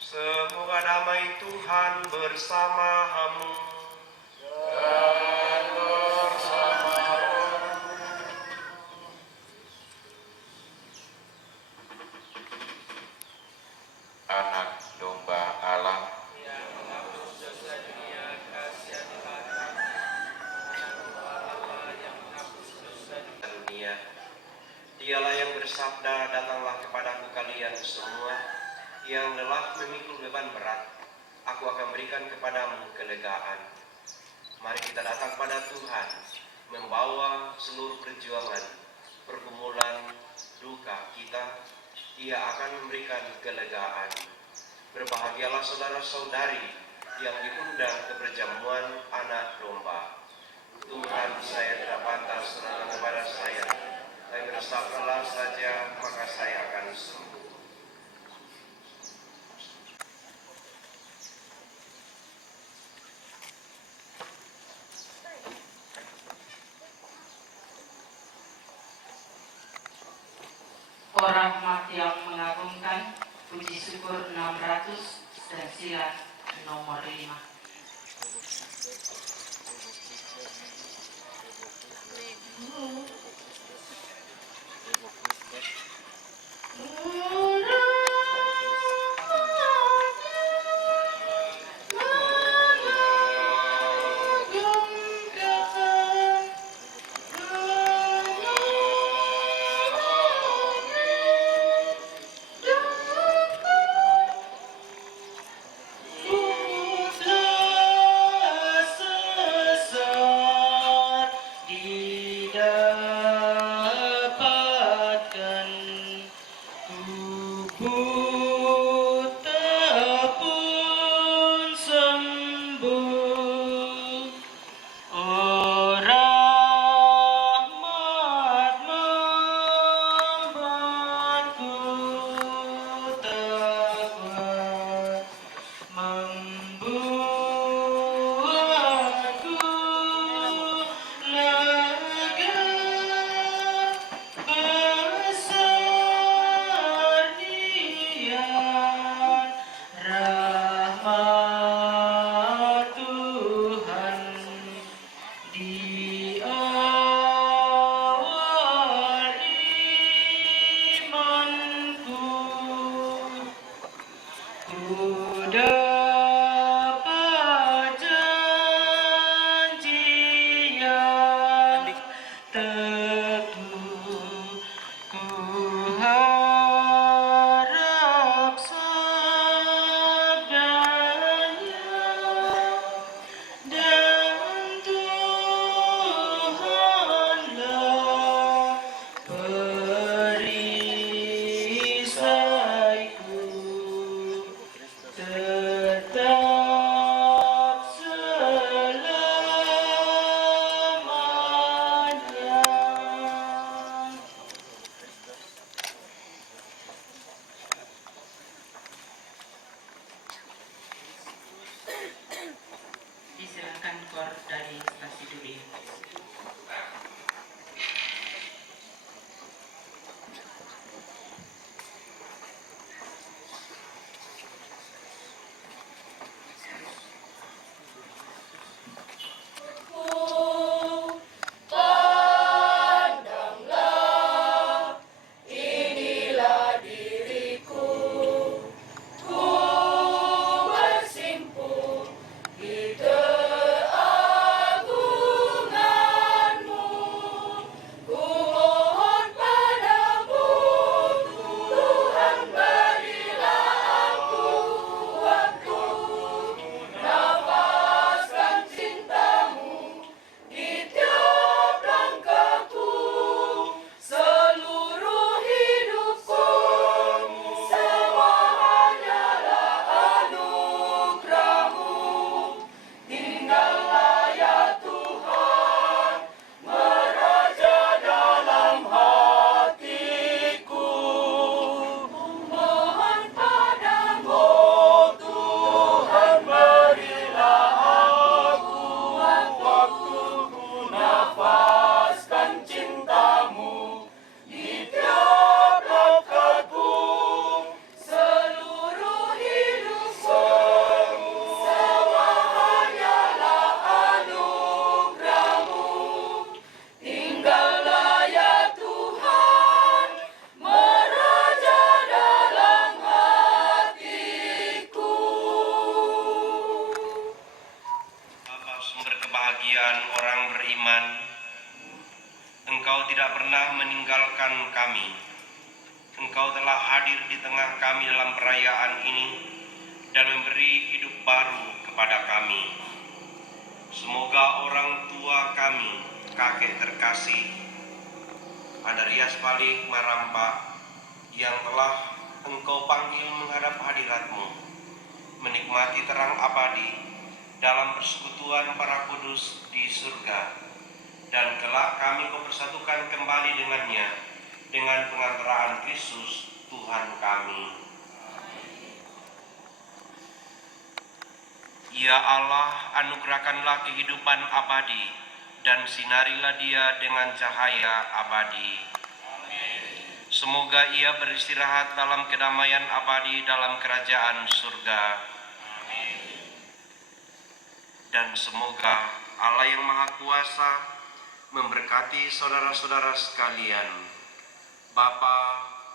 Semoga damai Tuhan bersama-Mu. Dan bersama Anak domba Allah dunia. Dialah yang bersabda, datanglah kepadaku kalian semua yang lelah memikul beban berat, aku akan berikan kepadamu kelegaan. Mari kita datang pada Tuhan, membawa seluruh perjuangan, pergumulan, duka kita. Ia akan memberikan kelegaan. Berbahagialah saudara-saudari yang diundang ke perjamuan anak domba. Tuhan, saya tidak pantas datang kepada saya, tapi bersabdalah saja, maka saya akan sembuh. O rahmat yang mengagumkan, puji syukur 600 stensilan nomor 5. Disilakan kor dari stasi Duria. Orang beriman, Engkau tidak pernah meninggalkan kami. Engkau telah hadir di tengah kami dalam perayaan ini dan memberi hidup baru kepada kami. Semoga orang tua kami, kakek terkasih, Andreas Palik Marampa, yang telah Engkau panggil menghadap hadirat-Mu, menikmati terang abadi dalam persekutuan para kudus di surga, dan kelak kami kau persatukan kembali dengannya dengan pengantaraan Kristus Tuhan kami. Ya Allah, anugerahkanlah kehidupan abadi dan sinarilah dia dengan cahaya abadi. Semoga ia beristirahat dalam kedamaian abadi dalam kerajaan surga. Dan semoga Allah yang Maha Kuasa memberkati saudara-saudara sekalian, Bapa,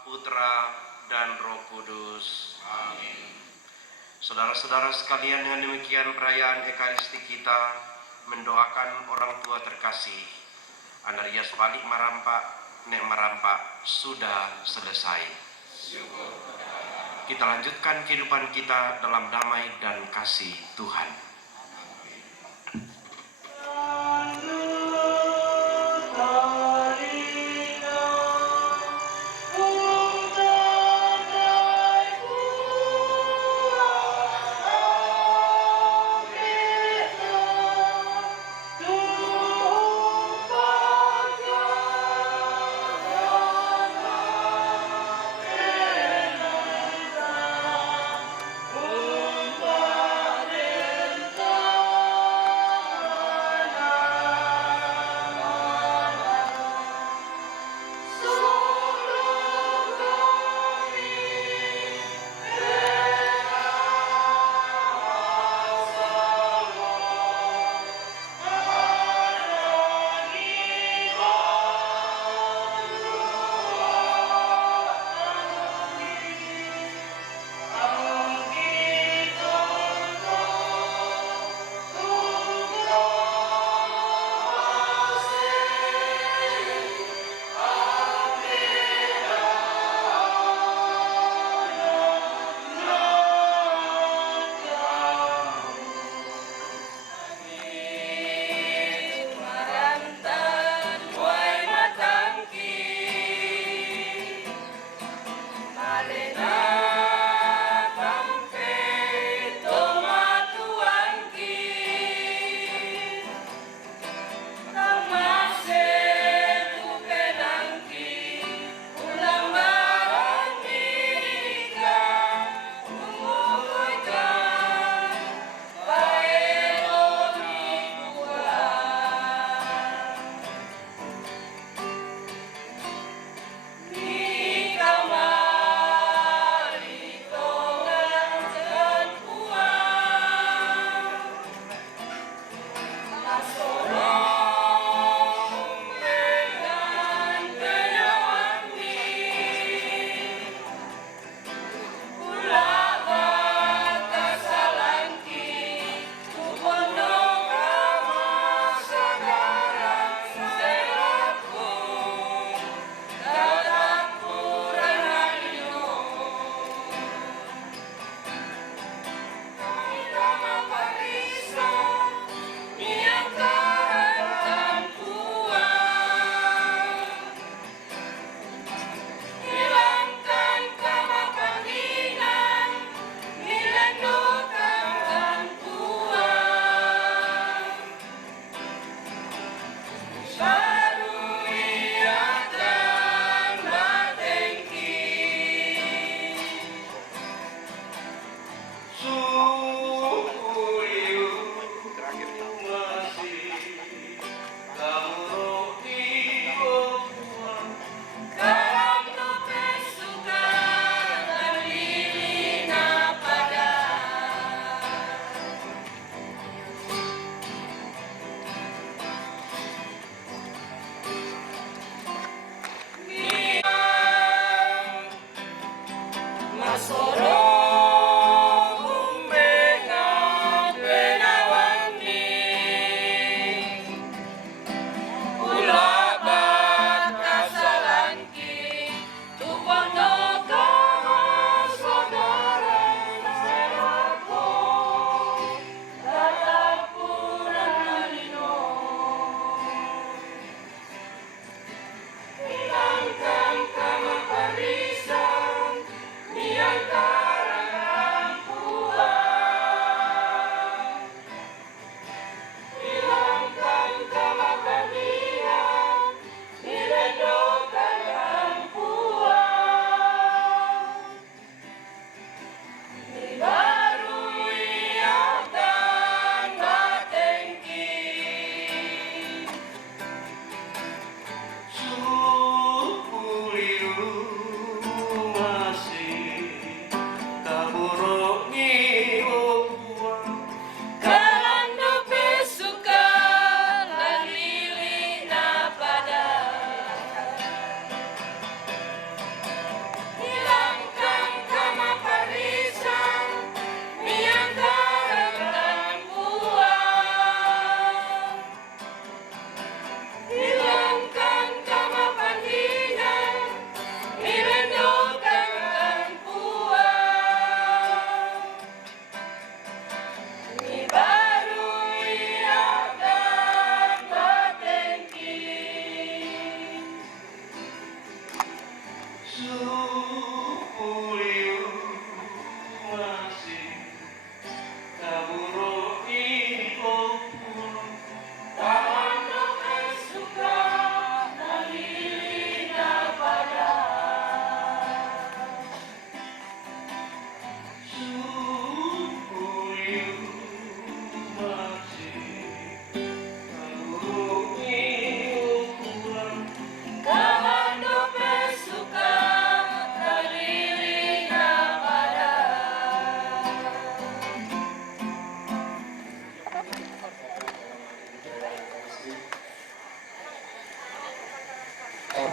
Putra, dan Roh Kudus. Amin. Saudara-saudara sekalian, dengan demikian perayaan Ekaristi kita mendoakan orang tua terkasih. Andarias balik marampak, nek marampak sudah selesai. Kita lanjutkan kehidupan kita dalam damai dan kasih Tuhan.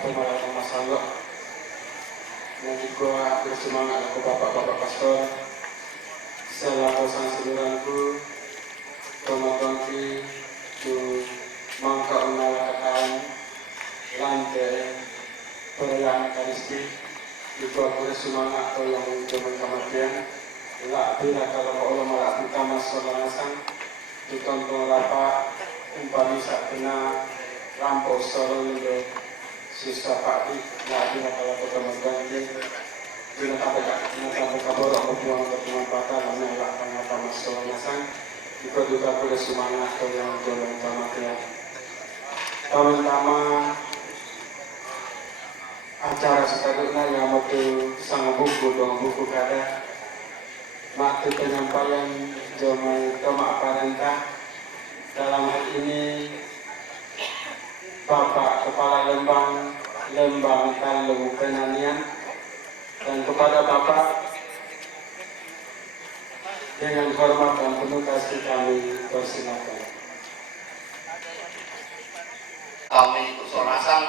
Terima kasih Mas Aldo. Dan juga bersemangat aku bapak-bapak pastor. Selaku sang seluruhanku, tomat-tomati, tu mangka unala kakain, lantai, perayaan Ekaristi. Itu aku bersemangat aku yang zaman kematian. Lak bila kalau Allah malah utama solanasang, ditonton rapat, umpami sak kena lampau solo itu. Sisa Pak nggak bila kalau ketemu ganti bila sampai kabur aku buang ke teman patah karena nggak ternyata masuk nasang juga boleh semangat atau yang jalan sama dia pertama acara sekaduknya yang waktu sang buku dong buku kada waktu penyampaian jomai tomak parentah dalam hal ini Bapak Kepala Lembang Kalau Penanian dan kepada Bapak dengan hormat dan penuh kasih kami persilakan. Kami Sorasang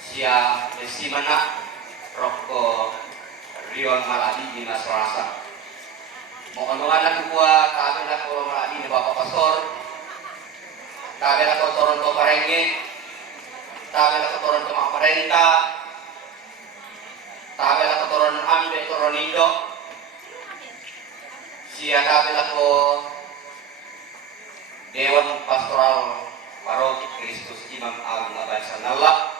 Sia Mesimana Roko Rion Maladi di Sorasang. Mohon anak kuat kami nak Maladi di Bapak Pastor. Kami nak Toronto Parenge, kami nak Toronto Maparenta, kami nak Toronto Ambe Toronindo, sia kami nak Dewan Pastoral Paroki Kristus Imam Agung Abad Sanallah,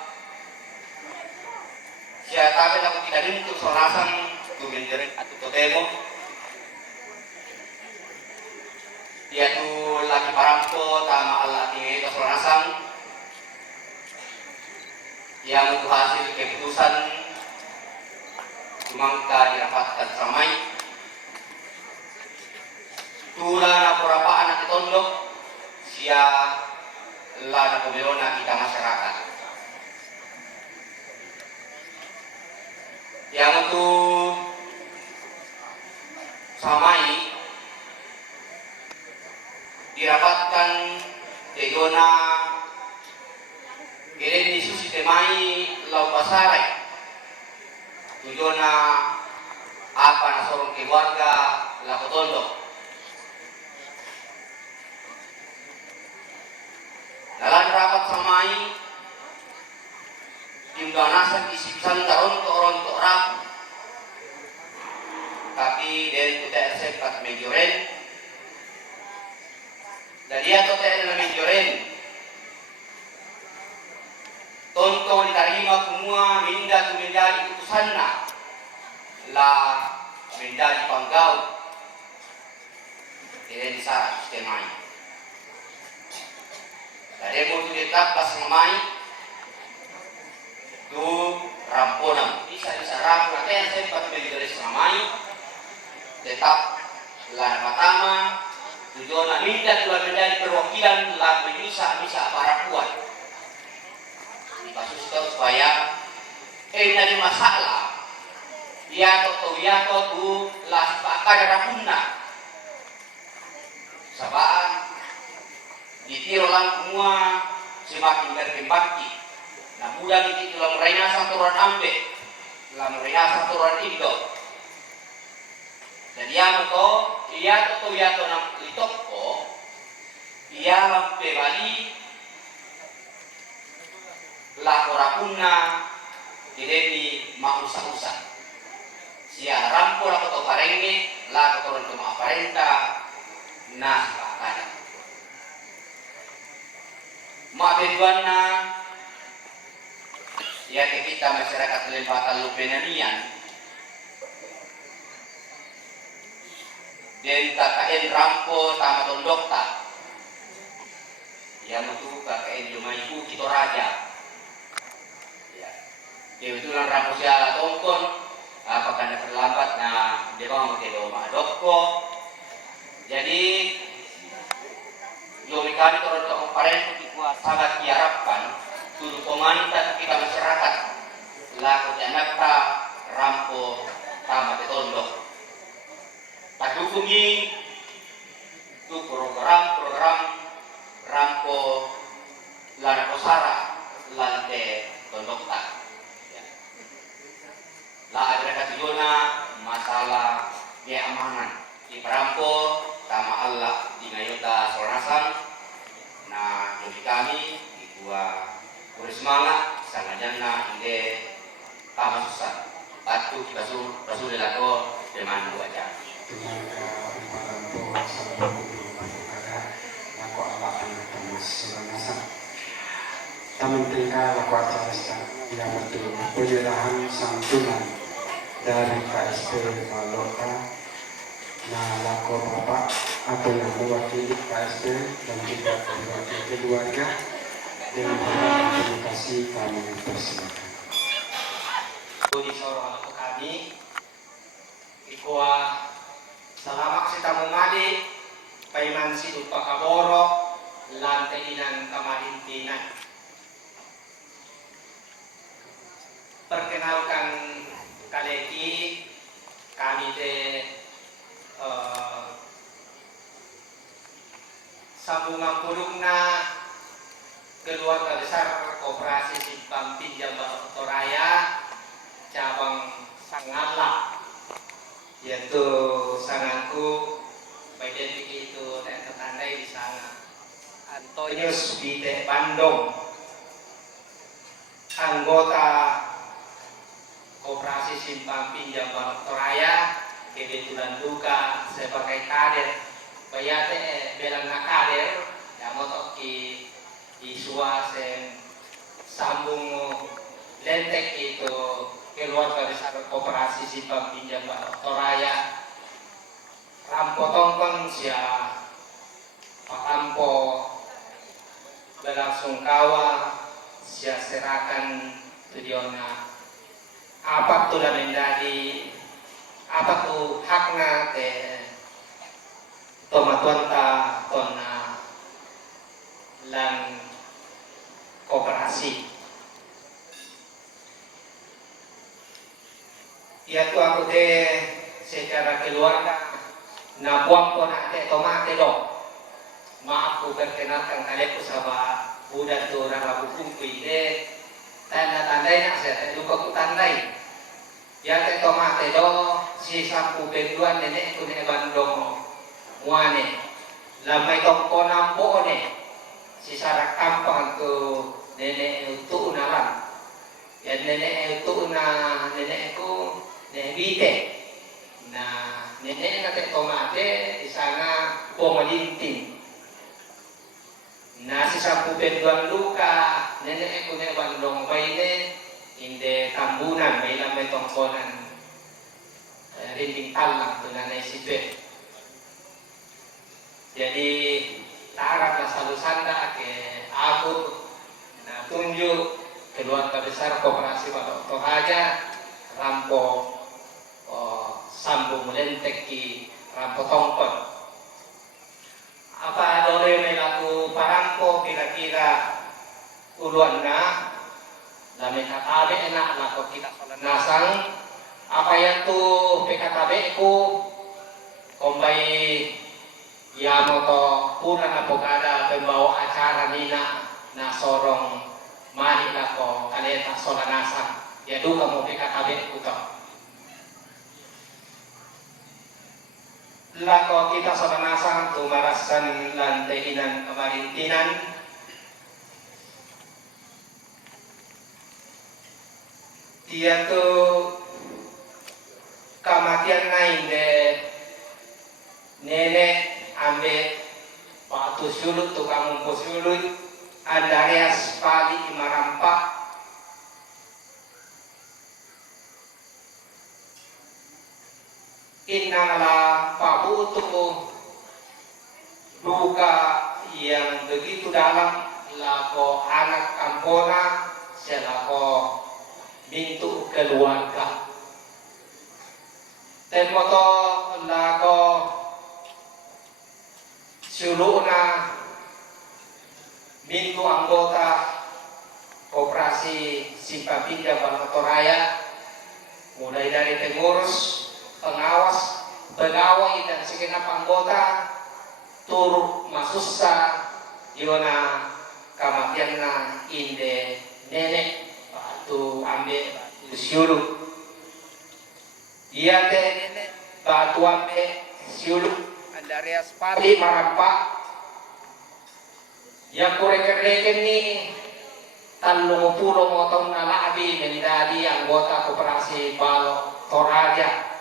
sia kami nak kita untuk Sorasang tumindirin atau totemo. Dia tu lagi parampo tama Allah tinggi ke Sorasang yang untuk hasil keputusan Tumangka dirapatkan ramai tula na berapa anak ditondok sia lana pemilona kita masyarakat yang untuk samai dirapatkan tegona keren isu sistemai lau pasarai tujona apa na sorong keluarga la kotondo dalam rapat samai timdanasan isisan taron-toron rapu tapi dari kuda RC 4 Mejoren dan dia total dalam menjoren tonton diterima semua minda tu menjadi utusanna lah menjadi panggau tidak disarap sistemai dari mau tu tetap pas semai tu ramponam bisa rampu nanti yang saya dapat menjadi semai tetap lah pertama tujuan minta telah menjadi perwakilan telah bisa para kuat dipasukan supaya dari masalah ya tu lah akan rapuna sabaan ditirulang semua semakin berkembang nah mudah itu telah mereka saturan ambe telah mereka saturan indo dan yang itu ia tu nam litoko ia lampe bali laporapunna direni mausa-usa sia rampo la koto parenge la koto ronto aparenta nas bakana ma beduanna ya kita masyarakat Lembatan Lupenanian dari KKN Rampo Tama Tondokta yang itu KKN Lumaiku Kito Raja ya kebetulan Rampo Siala Tongkon apakah anda terlambat nah dia mau ke Doma Dokko jadi kami turun ke parento sangat diharapkan untuk pemerintah kita masyarakat laku janakta rampo tamat tondok padukungi itu program rampo lana kosara lante tondok tak la ada katijona masalah keamanan di perampo sama Allah di ngayota sorasan nah jadi kami di gua semangat sangat jana inde tama susah batu basu lelako dengan gua aja dengan perampo sampai ada lako Allah anak sorasan taman tinggal lako acara yang betul penyerahan santunan dari KSP Maloka. Nah, lako Bapak atau yang mewakili KSP dan juga mewakili keluarga dengan hormat dan terima kasih kami persilakan. Budi seorang anak kami, ikuah selama kita memadi, paiman si dupa kaboro, lantai inan kamarintinan. Perkenalkan kaleki kami sambungan pulungna keluarga besar Koperasi Simpang Pinjam Toraya cabang Sangala yaitu sanganku bagian itu dan tertandai di sana Antonius Bite Bandung anggota Koperasi Simpang Pinjam Toraya kebetulan duka sebagai kader bayate belang na kader yang motok ki isuasen sambung lentek itu keluarga besar Koperasi Simpang Pinjam Toraya rampo tongkong sia pakampo berlangsung kawa sia serakan tudiona apa tuh menjadi apa tuh hakna tomatuanta tona lan koperasi ya tuh aku secara keluarga nabuang ko na tomate do maaf ko perkenalkan kalian sama budak tuh orang hukum kuide tanda-tandai nak saya lupa ku tandai ya tomate do si sampu penduan nenek ku ne bandong muane lamai tongko nampo ne si sarak kampang tu nenek itu unalan ya nenek itu nenek ku nenek bite nah nenek nak tomate di sana pomalinting nah si sampu penduan luka nenek ku ne bandong baine inde tambunan may lamay tongkonan rinding talang tu nanay si Dwet. Jadi tarap na salusanda ke aku na tunjuk keluarga besar Koperasi Bapak Toraja rampo sambung melentek ki rampo tongkon. Apa dore may laku parangko kira-kira uluan na lami katabe enak lako kita nasang apa yang tu PKTB ku kombai yamo to punan apokada pembawa acara nina na sorong mani lako kaleta solanasang ya duka mo PKTB ku to lako kita solanasang tumarasan lantai inan kamarintinan dia tuh kematian naik nenek ambil waktu sulut tukang ngumpul sulut Andarias Pali Imarampak innala pabutu duka yang begitu dalam lako anak kampona selako mintu keluarga dan moto lago suluna Mintu anggota Koperasi Simpang Pinjam Banotoraya, mulai dari pengurus, pengawas, pegawai dan segenap anggota turut masussa Yona kamatianna inde nenek batu ambe siulu. Ia teh nenek batu ambe siulu andarias pali marampak yang kurek-kureken ni 30 tahun nalabi menjadi anggota Koperasi Balok Toraja.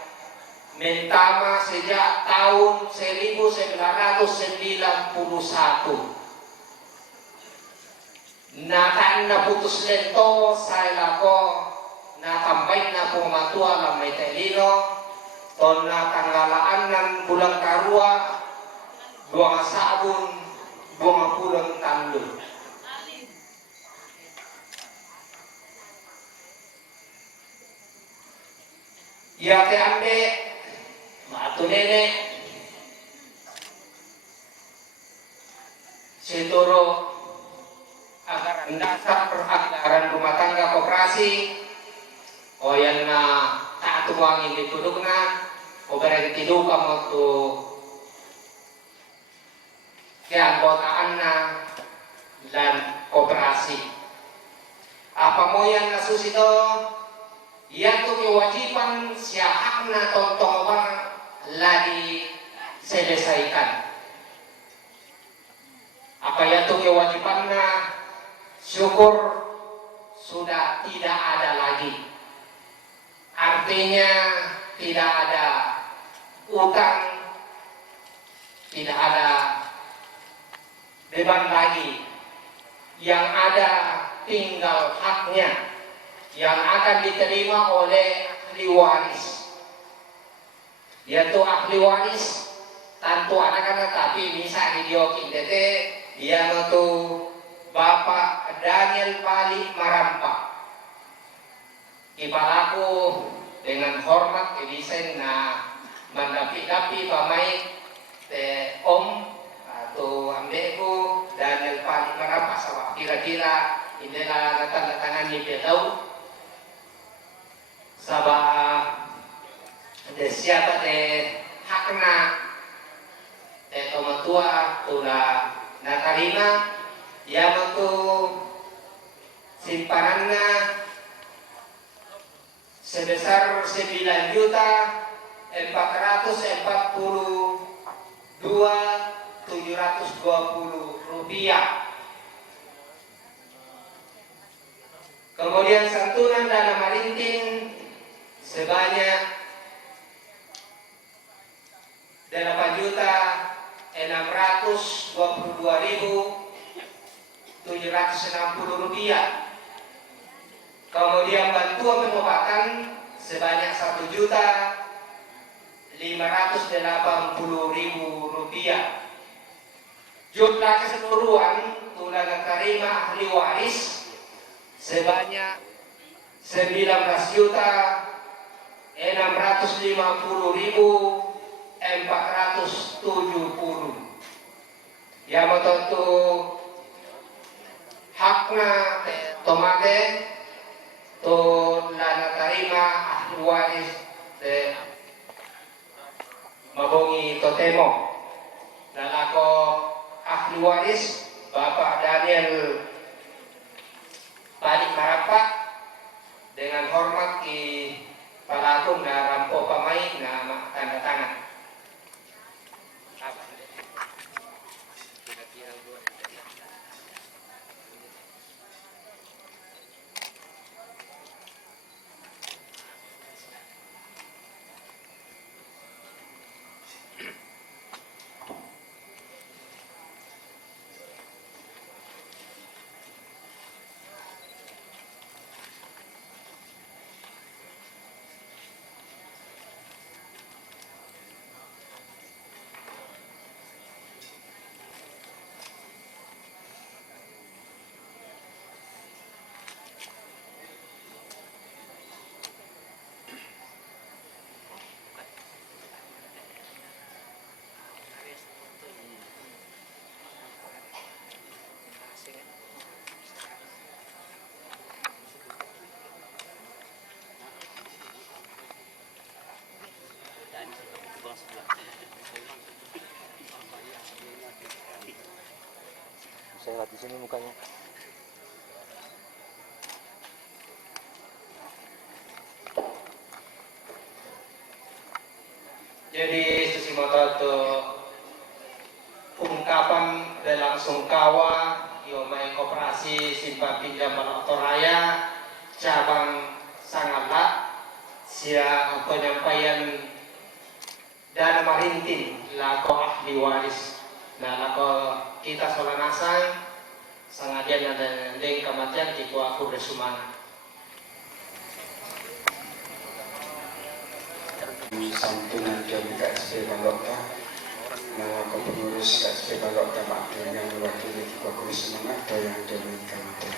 Mentama sejak tahun 1991. Nataan na putus lento sa ilako na tambay na pumatua lamay telino ton na tanggalaan ng bulang karua buang sabun buang pulang tandul. Ya te ambe matu nenek setoro agar dasar peranggaran rumah tangga koperasi oyan na tak tuangin ditudukna obaran tidu kamu tu keanggotaanna dan koperasi apa moyan na susito ia tu kewajiban siapna tontoban lagi selesaikan apa ya tu kewajibannya syukur sudah tidak ada lagi. Artinya tidak ada utang, tidak ada beban lagi. Yang ada tinggal haknya yang akan diterima oleh ahli waris. Yaitu ahli waris tentu anak-anak tapi bisa hidiokin dete dia itu Bapak Daniel Pali Marampa. Kepalaku dengan hormat kebisen na mendapi-dapi pamai Om atau ambeku Daniel Pali Marampa sama kira-kira inilah tanda-tangan ni petau sabah siapa hakna tomatua tula natarima yang untuk simpanannya sebesar 9.442.720 rupiah. Kemudian santunan dana marinting sebanyak 8.622.760 rupiah. Kemudian bantuan pengobatan sebanyak 1.580.000 rupiah. Jumlah keseluruhan tunjangan terima ahli waris sebanyak 19.650.470. Yang tentu hakna tomate to lana terima ahli waris mabongi totemo lalako ahli waris Bapak Daniel Pali Marampa dengan hormat ki palaku na rampo pamai na tanda tangan. saya lihat di sini mukanya. Jadi Susimoto itu ungkapan dalam sungkawa Yomai Koperasi Simpan Pinjam Raya cabang Sangalak sia penyampaian dana marintin lako ahli waris nah lako kita solanasang sangadian dan deng kematian tiku aku bersumana santunan jami KSP Balokta nama pengurus KSP Balokta Makdul yang mewakili tiga kursi semangat yang jami kantor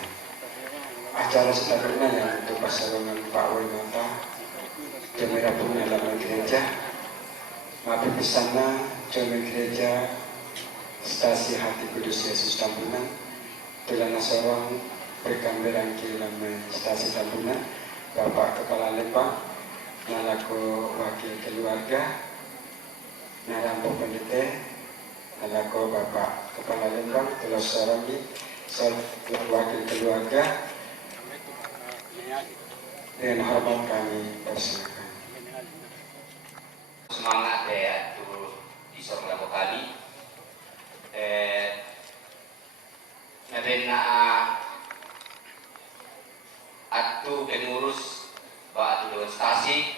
acara selanjutnya yang untuk pasangan Pak Winata jami rabungnya dalam gereja mampir di sana jami gereja Stasi Hati Kudus Yesus Tambunan Tulana Sorong berkamberan dalam Stasi Tambunan Bapak Kepala Lepak nalaku wakil keluarga, narampo pendete, nalaku Bapak Kepala Lembang, Telos Sarangi, wakil keluarga, dengan hormat kami persilakan. Semangat ya tuh di sorga kali. Nabena atu pengurus batu dewan stasi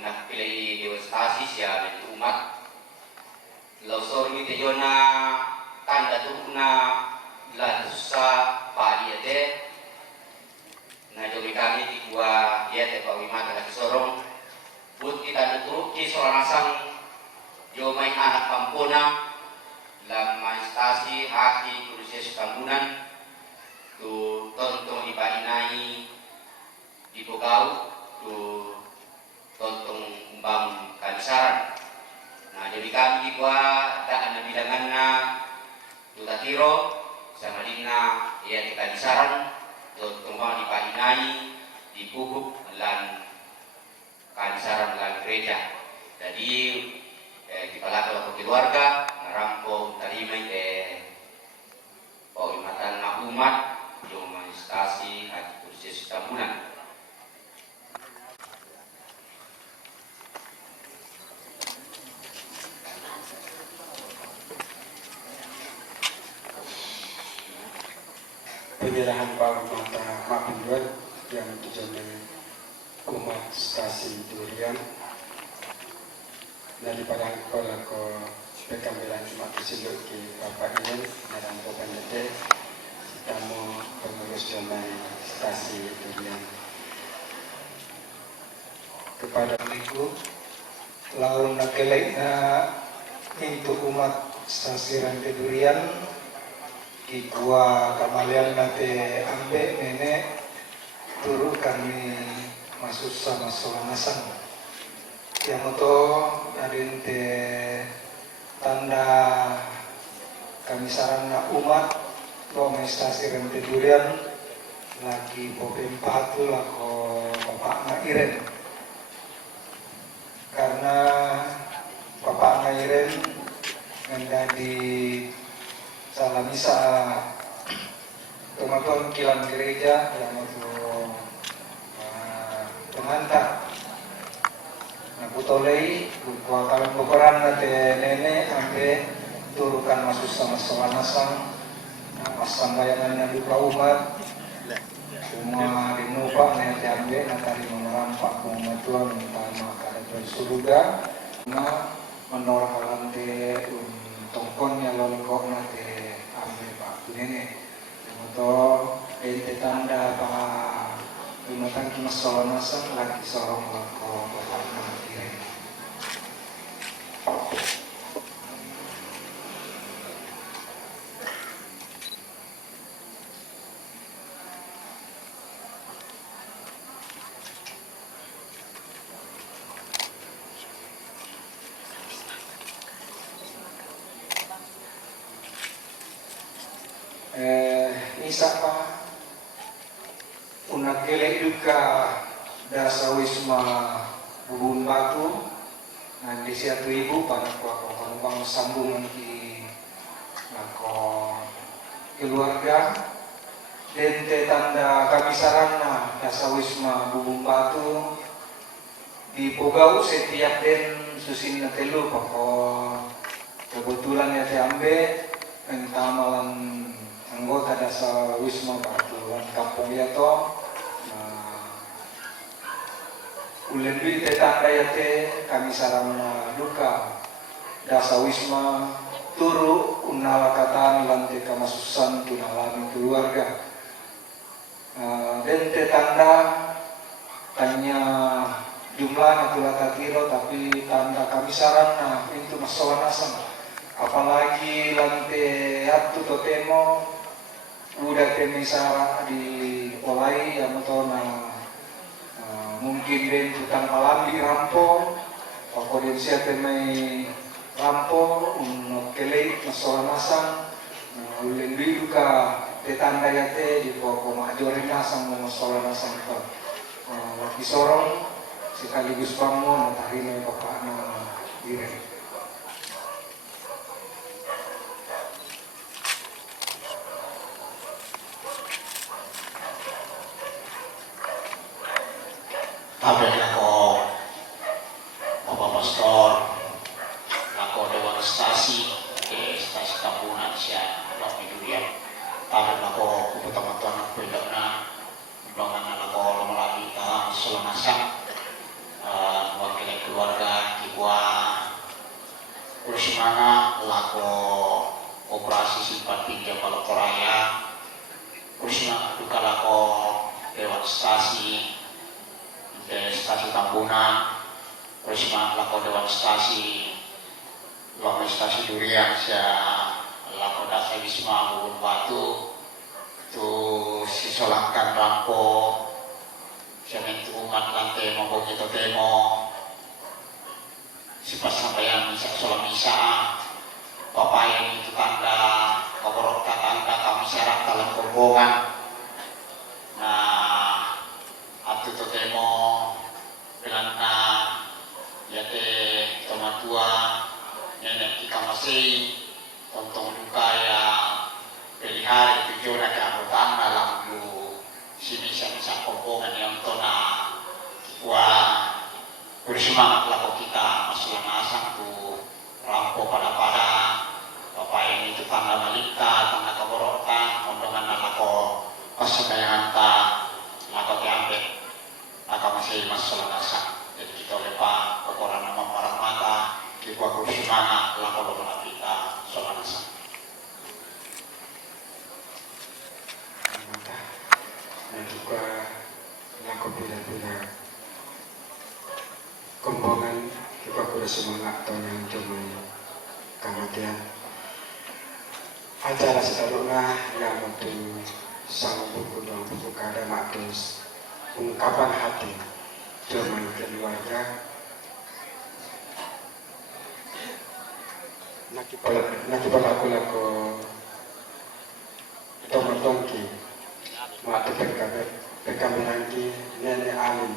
nak pilih dewan stasi siapa itu umat lausor ni tejona tanda tuhna lan susah padi ate na jomi kami di gua ya te Pak Wimata lagi sorong but kita tuturuk ki soranasang jomai anak kampuna lam stasi haki Kudus Yesus Tambunan tu tontong di Painai di Bogau tu tontong umbang kalisaran. Nah jadi kami gua daan na bilangan na tu tatiro sama dina ya di kalisaran tontong bang di Painai di Bubuk lan kalisaran lan gereja. Jadi di palaka keluarga ngarampo terima pawimatan na umat yung stasi Hati Kudus Yesus Tambunan. Penyerahan Pak Mata Mapinduan yang dijamai umat stasi Durian dari padang kola ko pekambelan cuma kesiluk ke Bapak ini dalam pendete tamu pengurus jamai stasi Durian kepada Ibu laun nakelek na untuk umat stasi Rantai Durian di gua kamalian nate ambe nenek turut kami masuk sama solanasang yang itu adente tanda kami sarana umat domestasi Rantai Durian lagi popempatu lako Bapak Ngairen karena Bapak Ngairen menjadi salah bisa teman-teman kilang gereja yang itu pengantar nah putolei buatan bukuran nate nenek ambe turukan masuk sama solanasang nah pas sambayangan yang duka umat semua dinupak nate ambe natari memerampak umat Tuhan utama kadang surga nah menolak halante tongkon yang lolokok nate ambe pak nenek atau ente tanda pak Imatan kimas solanasang lagi sorong lako bapak nanti. Isa pa unak kelek duka dasa wisma Bubun Batu nanti siatu ibu pada kuako penumpang sambungan di nako keluarga dente tanda kami sarana dasa wisma Bubung Batu di Pogau setiap den susin na telu pokok kebetulan ya ambe entamalan anggota dasa wisma Batu kampung yato ulen duit tanda yate kami sarana duka dasa wisma turu unala katan lantai kamasusan tunalami keluarga dan tanda tanya jumlahnya tulah takiro tapi tanda kami sarana itu masalah nasam apalagi lantai atu totemo udah temisara di olai yang metona mungkin den tutang palambi rampo pakodensia temai rampo kelei masalah nasam ulen duka tetanda yate di pokok majore nasam masalah nasam laki sorong sekaligus bangun tahino bapak nama dire Tabel lako Bapak Pastor lako Dewan Stasi Stasi Tambunan siya Bapak Durian tabel lako kuputama-tama pendakna undangan lako lama-lagi tahang selanasang wakil keluarga Kibwa Kursimana lako operasi simpan pinjam Baloktoraya Kursimana duka lako Dewan Stasi Stasi Tambunan, Kursimana lako Dewan Stasi, lako Stasi Durian, lako dasa wisma Bubung Batu, tu sisolangkan rampo, mentu umat lantai mampu kita temo, sipas sampaian misa solam misa, papayan itu tanda, kaborok tanda kami syarat dalam kumbongan, nah atu temo dengan yate tomatua nenek kita masih tontong duka ya pelihara itu jona ke anggota dalam lu sini bisa kompongan yang tona wah bersemangat laku kita masalah asam tu rampo pada bapak ini itu tanda malika tanda keborotan mondongan lako pasabayan ta lako diambil maka masih masalah dasar jadi kita lepas kokoran nama marah mata kita Kursimana lako lomba kita soal dasar dan juga lako bila-bila kembongan juga kuda semangat tahun yang jomai kematian acara seterusnya yang untuk sang buku dan buku kada makdus ungkapan hati jomai keluarga naki palaku lako tomotongki waktu perkamiranki nenek alim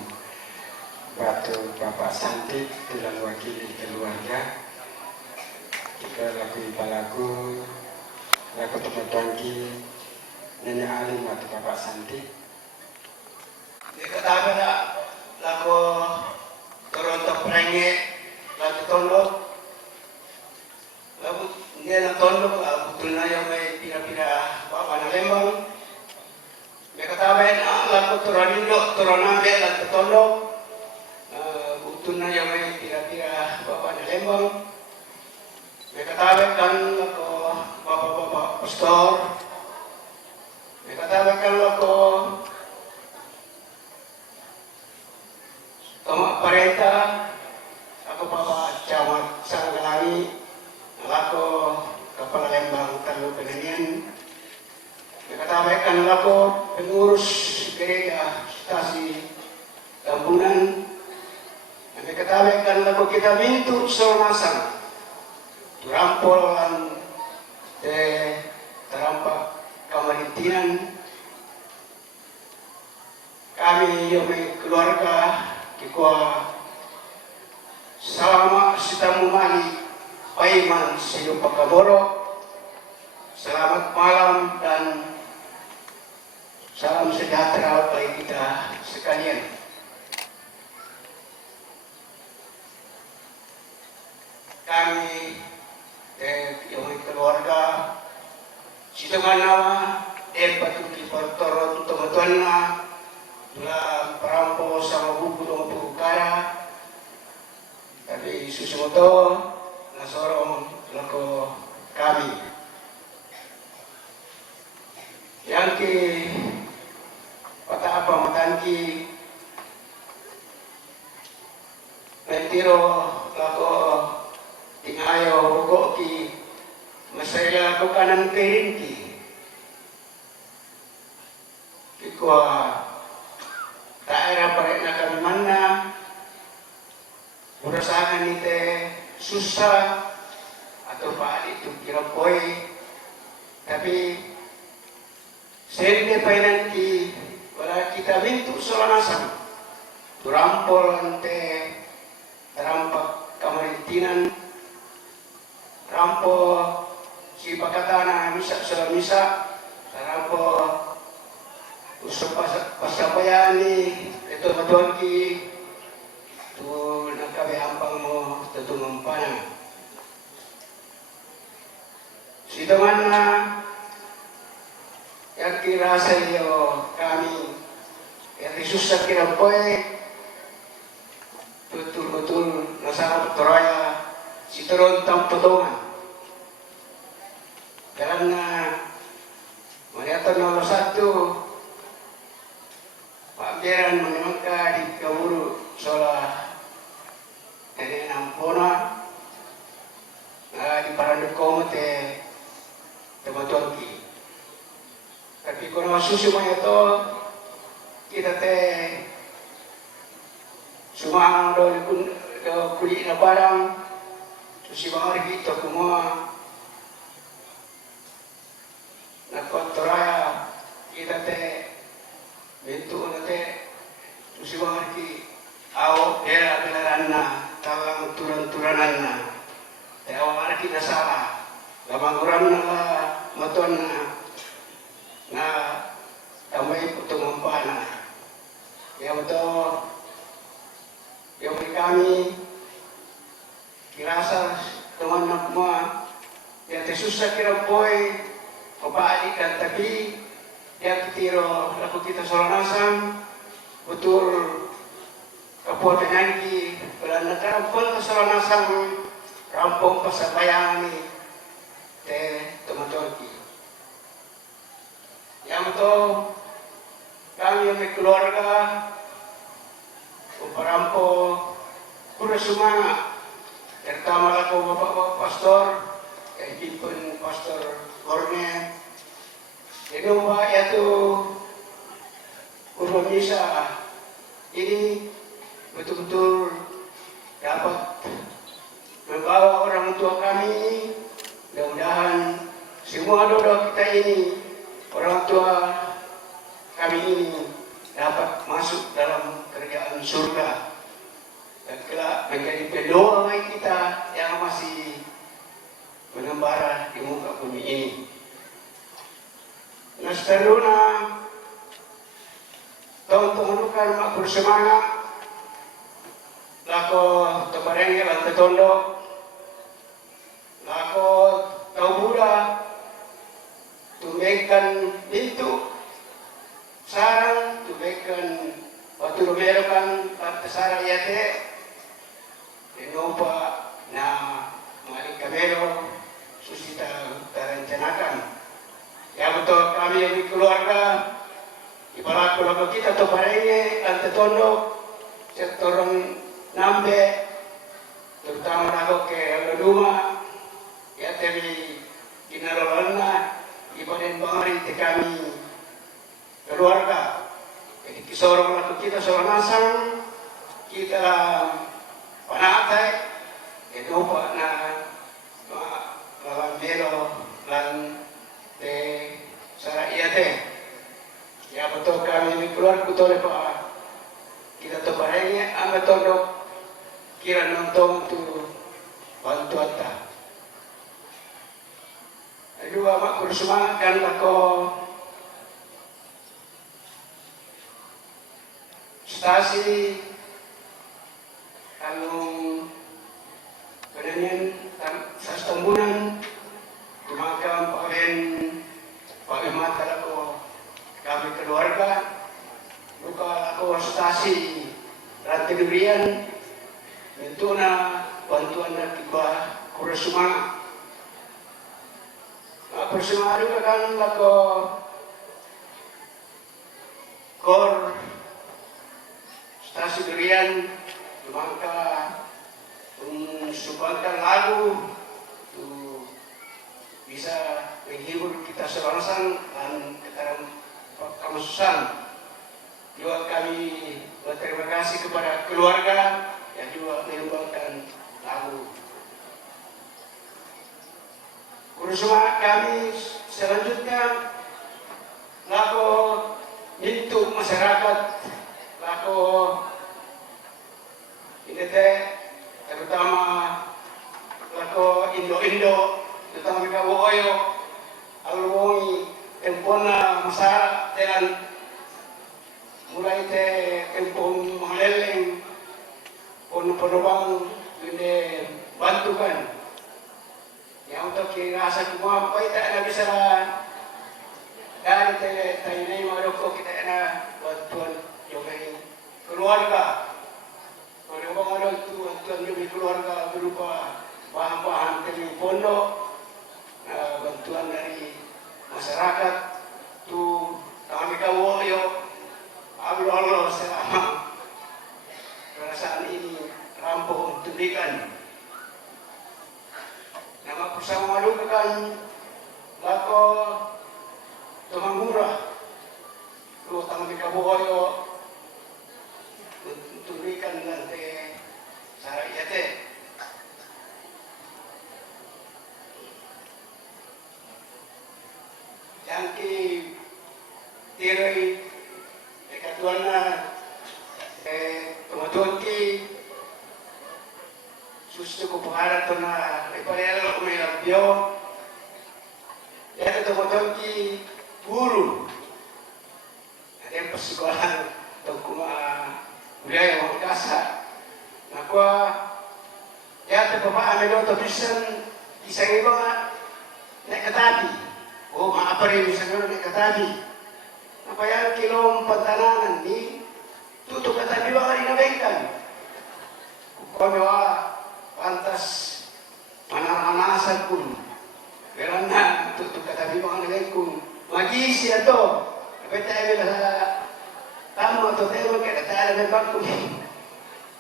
batu bapak Santi telah wakili keluarga kita laku palaku laku tomotongki nenek alim waktu bapak Santi Dikatakan lako Toronto Prenge laku tondo laku dia na tondo laku tulna yang may pina-pina bapa na lembang dikatakan laku Toranindo Toronambe laku tondo tulna yang may pina-pina bapa na lembang dikatakan laku bapak-bapak pastor dikatakan laku Tama parenta ako Bapak Camat Sanggalangi lako Kepala Lembang Talu Penanian dikatakan lako pengurus gereja Stasi Tambunan dikatakan lako kita bintu selamasang turampolan terampak kamarintinan kami yang keluarga Kikwa selama kita memani paiman siyo pagkaboro selamat malam dan salam sejahtera bagi kita sekalian. Kami yang keluarga Situngan nama patuki portoron teman-temanna dalam perampo sama buku dong pukara tapi susumoto nasorong lako kami yang ki pata apa matanki mentiro lako tingayo rukok ki masaya lako kanan kerinki kikwa daerah parek kami mana urasangan ite susah atau pak itu kira koi tapi sende painan ki wala kita bentuk solanasam turampol ante terampak kamarintinan rampo si pakatana misa soal misa rampo usap pasapayani itu matuan ki tu nakabe ampang mo tentu mempana si temanna yang kira saya kami yang susah kira poe betul-betul nasara betoraya si terontang potongan karena melihat nomor 1 Pak Geran menyangka di kaburu solah ini nampona di parandekom te teman-teman tapi kalau susu banyak to kita teh semua do kulit na barang susi bangar gitu semua na kontoraya kita teh bentuk nate susi bangar ki aw era belaranna talang turan-turananna teh awal kita salah lamanguranna matonna na kami putu mempana ya betul yang kami kirasa teman semua yang tersusah kira boy kepada dan tapi yang ketiro laku kita solanasam betul kabupaten Nangki belanda karampol solanasam rampung pasabayani teh teman-teman yang betul kami yang keluarga perampo kuda semana pertama laku bapak-bapak pastor yang pimpin pastor Korne ini mbak yaitu kurban misa ini betul-betul dapat membawa orang tua kami ini mudah-mudahan semua doa kita ini orang tua kami ini dapat masuk dalam kerajaan surga dan kelak menjadi pendoa kita yang masih mengembara di muka bumi ini. Nastaruna tahun-tahun mak bersemangat lako tebarenge lantai tondok lako tau buda tumbekan pintu sarang tumbekan waktu rumerokan partai sarang yate inopa na mari kamero susita terencanakan ya betul kami yang keluarga ibarat keluarga kita atau parenge lantai tondok sektorong nambe terutama nako ke Aloduma ya temi kinarolana ibaden bangari te kami keluarga jadi kisorong laku kita seorang asang kita panatai itu pak na lawan belo lan te sara iya te ya betul kami keluar kutole pak kita to barenge ame tondok kira nonton tu bantuan ta Kedua mak kursumakan lako stasi kalung penanyan sastambunan tumakam pakai mata lako kami keluarga luka lako stasi rantai durian itu na bantuan na tiba kursumakan bersama juga kan lako kor stasi durian maka sumbangkan lagu tu bisa menghibur kita serangsan dan kita kemusuhan. Juga kami berterima kasih kepada keluarga yang juga menyumbangkan lagu. Kurusuma kami selanjutnya lako itu masyarakat lako ini teh terutama lako Indo terutama di Kabuoyo alwongi tempona masyarakat dengan mulai teh tempon mahaleleng pon-ponobang ini bantukan yang untuk rasa kumam apa kita nak bisa dari tanya maroko kita nak bantuan jokai keluarga kalau orang ada itu bantuan jokai keluarga berupa bahan-bahan dari pondok bantuan dari masyarakat tu kami Kabuoyo Allah selama perasaan ini rampung tundikan. Nama bersama malukan lako Tumangura lu tang di Kabuoyo tundikan nanti sarayate yang ki tirai dekatuana teman-teman ki susu ko pangarap to na iparelo ko may labyo. Yan ito mo ki guru. Yan pa sekolah to kuma budaya mo kasa. Nakwa ya to pa amelo to bisan isang iba na katabi. O maapari sa ngano na katabi. Napayan kilong pantanangan ni tutuk katabi ba rin nabengkan. Kung pantas mananasan kun karena tutup kata bimbang dengan kun magisi atau apa tayo sa tamu atau tayo kaya tayo na bakun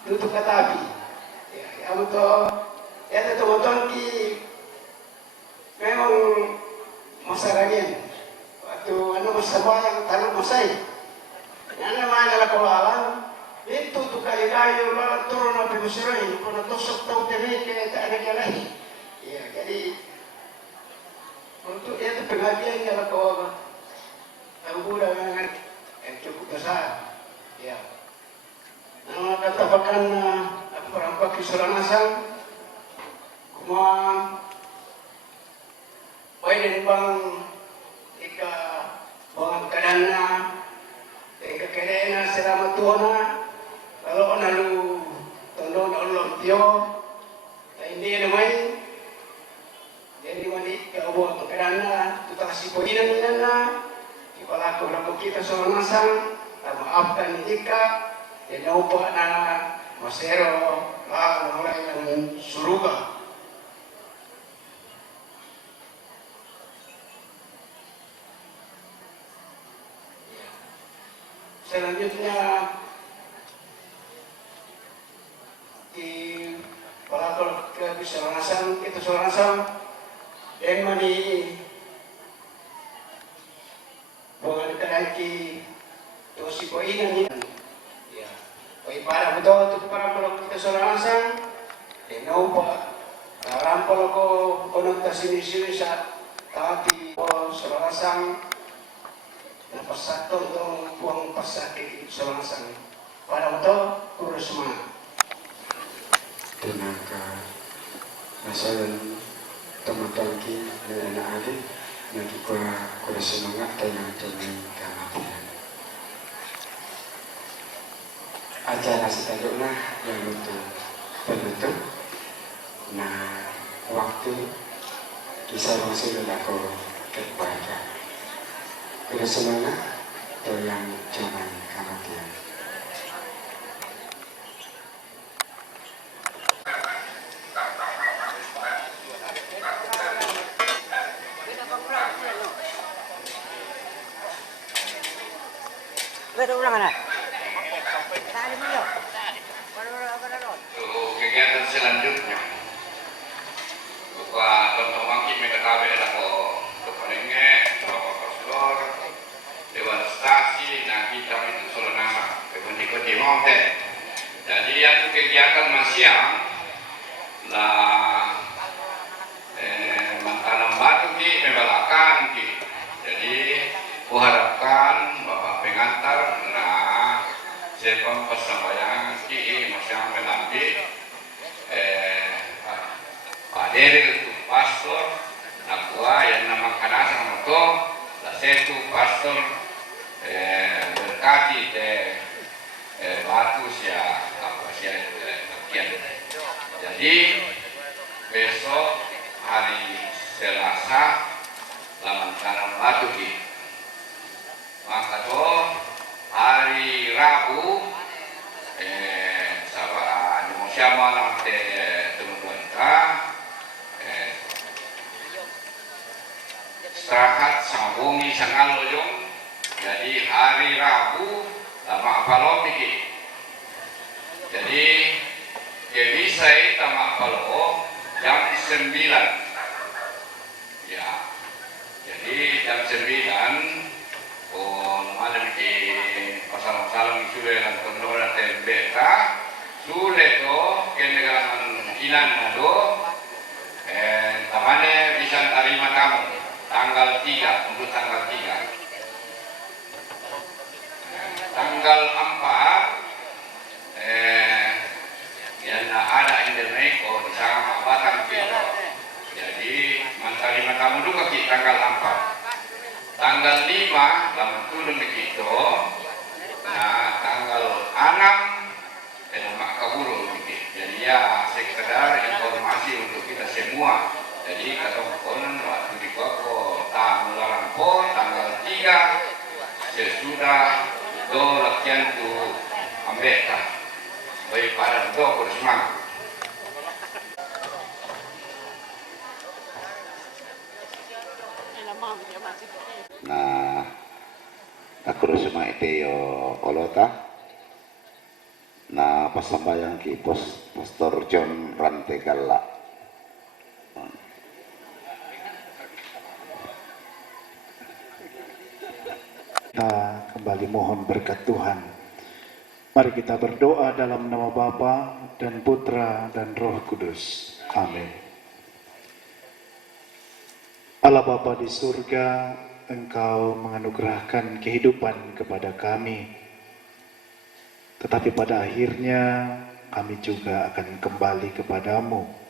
tutup kata bi ya amo to ya to moton ki memang masaragyan waktu masabayang tanong masay yan naman nalakulaan itu tu kayu-kayu lalu turun api musirain, pernah tusuk tahu temi ke tak ada yang lain. Ya, jadi untuk itu pengajian kalau kau anggota dengan cukup besar. Ya, nama katakan perampak kisaran asal, kuma baik bang ika bang kadana, ika kerana selama tuana. Kalau nalu tolong Allah Tio, hindi naman jadi mali kau kerana tu kasih poinan nila, ipalako na kita sa nasang, maafkan jika dan upa na masero la mulai ng suruga. Selanjutnya di palakol ke Soranasan itu Soranasan dan mani bukan terlaki tu si poinan ni ya poi para betul tu para palakol kita Soranasan dan naupa rampol ko konota sini sa tati Soranasan na pasakto tong buang pasakit Soranasan para betul kurusma tenaga nasalan teman-teman nenek adik nanti gua semangat dengan demi kematian. Acara selanjutnya yang untuk penutup. Nah, waktu kisah Rasul aku kepada gua semangat yang jangan kematian. Kegiatan selanjutnya buka tonton mangkit megatabe ako kepadanya bapak pastor dewan stasi nah kita itu solo nama kemudian di monte. Jadi yang kegiatan siang lah mantanam batu ki membalakan ki. Jadi kuharapkan bapak pengantar nah sepon persembayangan ki masih melambi Pak Derek itu pastor nakua yang nama kanasa itu setu pastor berkati batu sia apa sia kian. Jadi besok hari Selasa laman tanam batu ki. Maka tuh hari Rabu sabar siapa lah teman-teman kita istirahat sama bumi sangat loyong. Jadi hari Rabu lama apalo pikir. Jadi kemisai tama apalo jam 9. Ya. Jadi jam 9 pun malam di pasal-pasal itu yang kontrol TBK sulit to kendegaran inan do tamane bisa terima kamu tanggal 3 untuk tanggal 3. Tanggal 4 yang ada internet di sama batang kita. Jadi menerima kamu juga di tanggal 4. Tanggal 5 dalam turun begitu. Nah tanggal 6 mak kaburu begitu. Jadi ya sekedar informasi untuk kita semua. Jadi kata konon waktu di Koko tamu lampau tanggal 3 sesudah do latihan tu ambeka baik pada do bersemangat. Nah, aku semua itu yo olota. Nah, pasambayang ki Pastor John Rantegala. Kita kembali mohon berkat Tuhan. Mari kita berdoa dalam nama Bapa dan Putra dan Roh Kudus. Amin. Allah Bapa di surga, Engkau menganugerahkan kehidupan kepada kami. Tetapi pada akhirnya kami juga akan kembali kepadamu.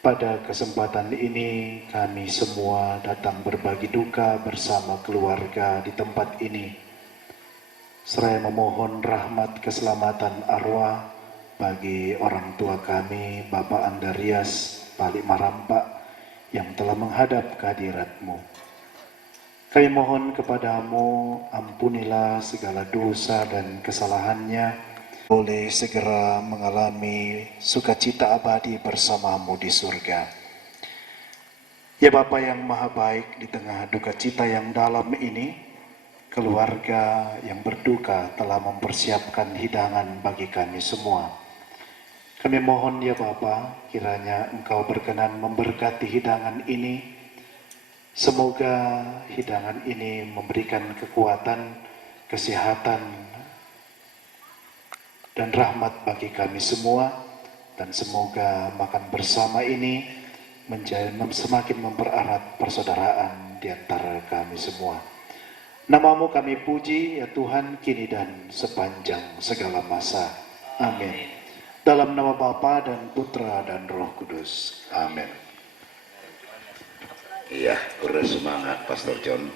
Pada kesempatan ini kami semua datang berbagi duka bersama keluarga di tempat ini. Seraya memohon rahmat keselamatan arwah bagi orang tua kami, Bapak Andarias Balik Marampak yang telah menghadap kehadirat-Mu. Kami mohon kepadamu, ampunilah segala dosa dan kesalahannya, boleh segera mengalami sukacita abadi bersamamu di surga. Ya Bapa yang maha baik, di tengah duka cita yang dalam ini, keluarga yang berduka telah mempersiapkan hidangan bagi kami semua. Kami mohon ya Bapa, kiranya Engkau berkenan memberkati hidangan ini. Semoga hidangan ini memberikan kekuatan, kesehatan, dan rahmat bagi kami semua, dan semoga makan bersama ini semakin mempererat persaudaraan di antara kami semua. Namamu kami puji ya Tuhan kini dan sepanjang segala masa. Amin. Dalam nama Bapa dan Putra dan Roh Kudus. Amin. Iya, bersemangat Pastor John.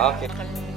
Oke.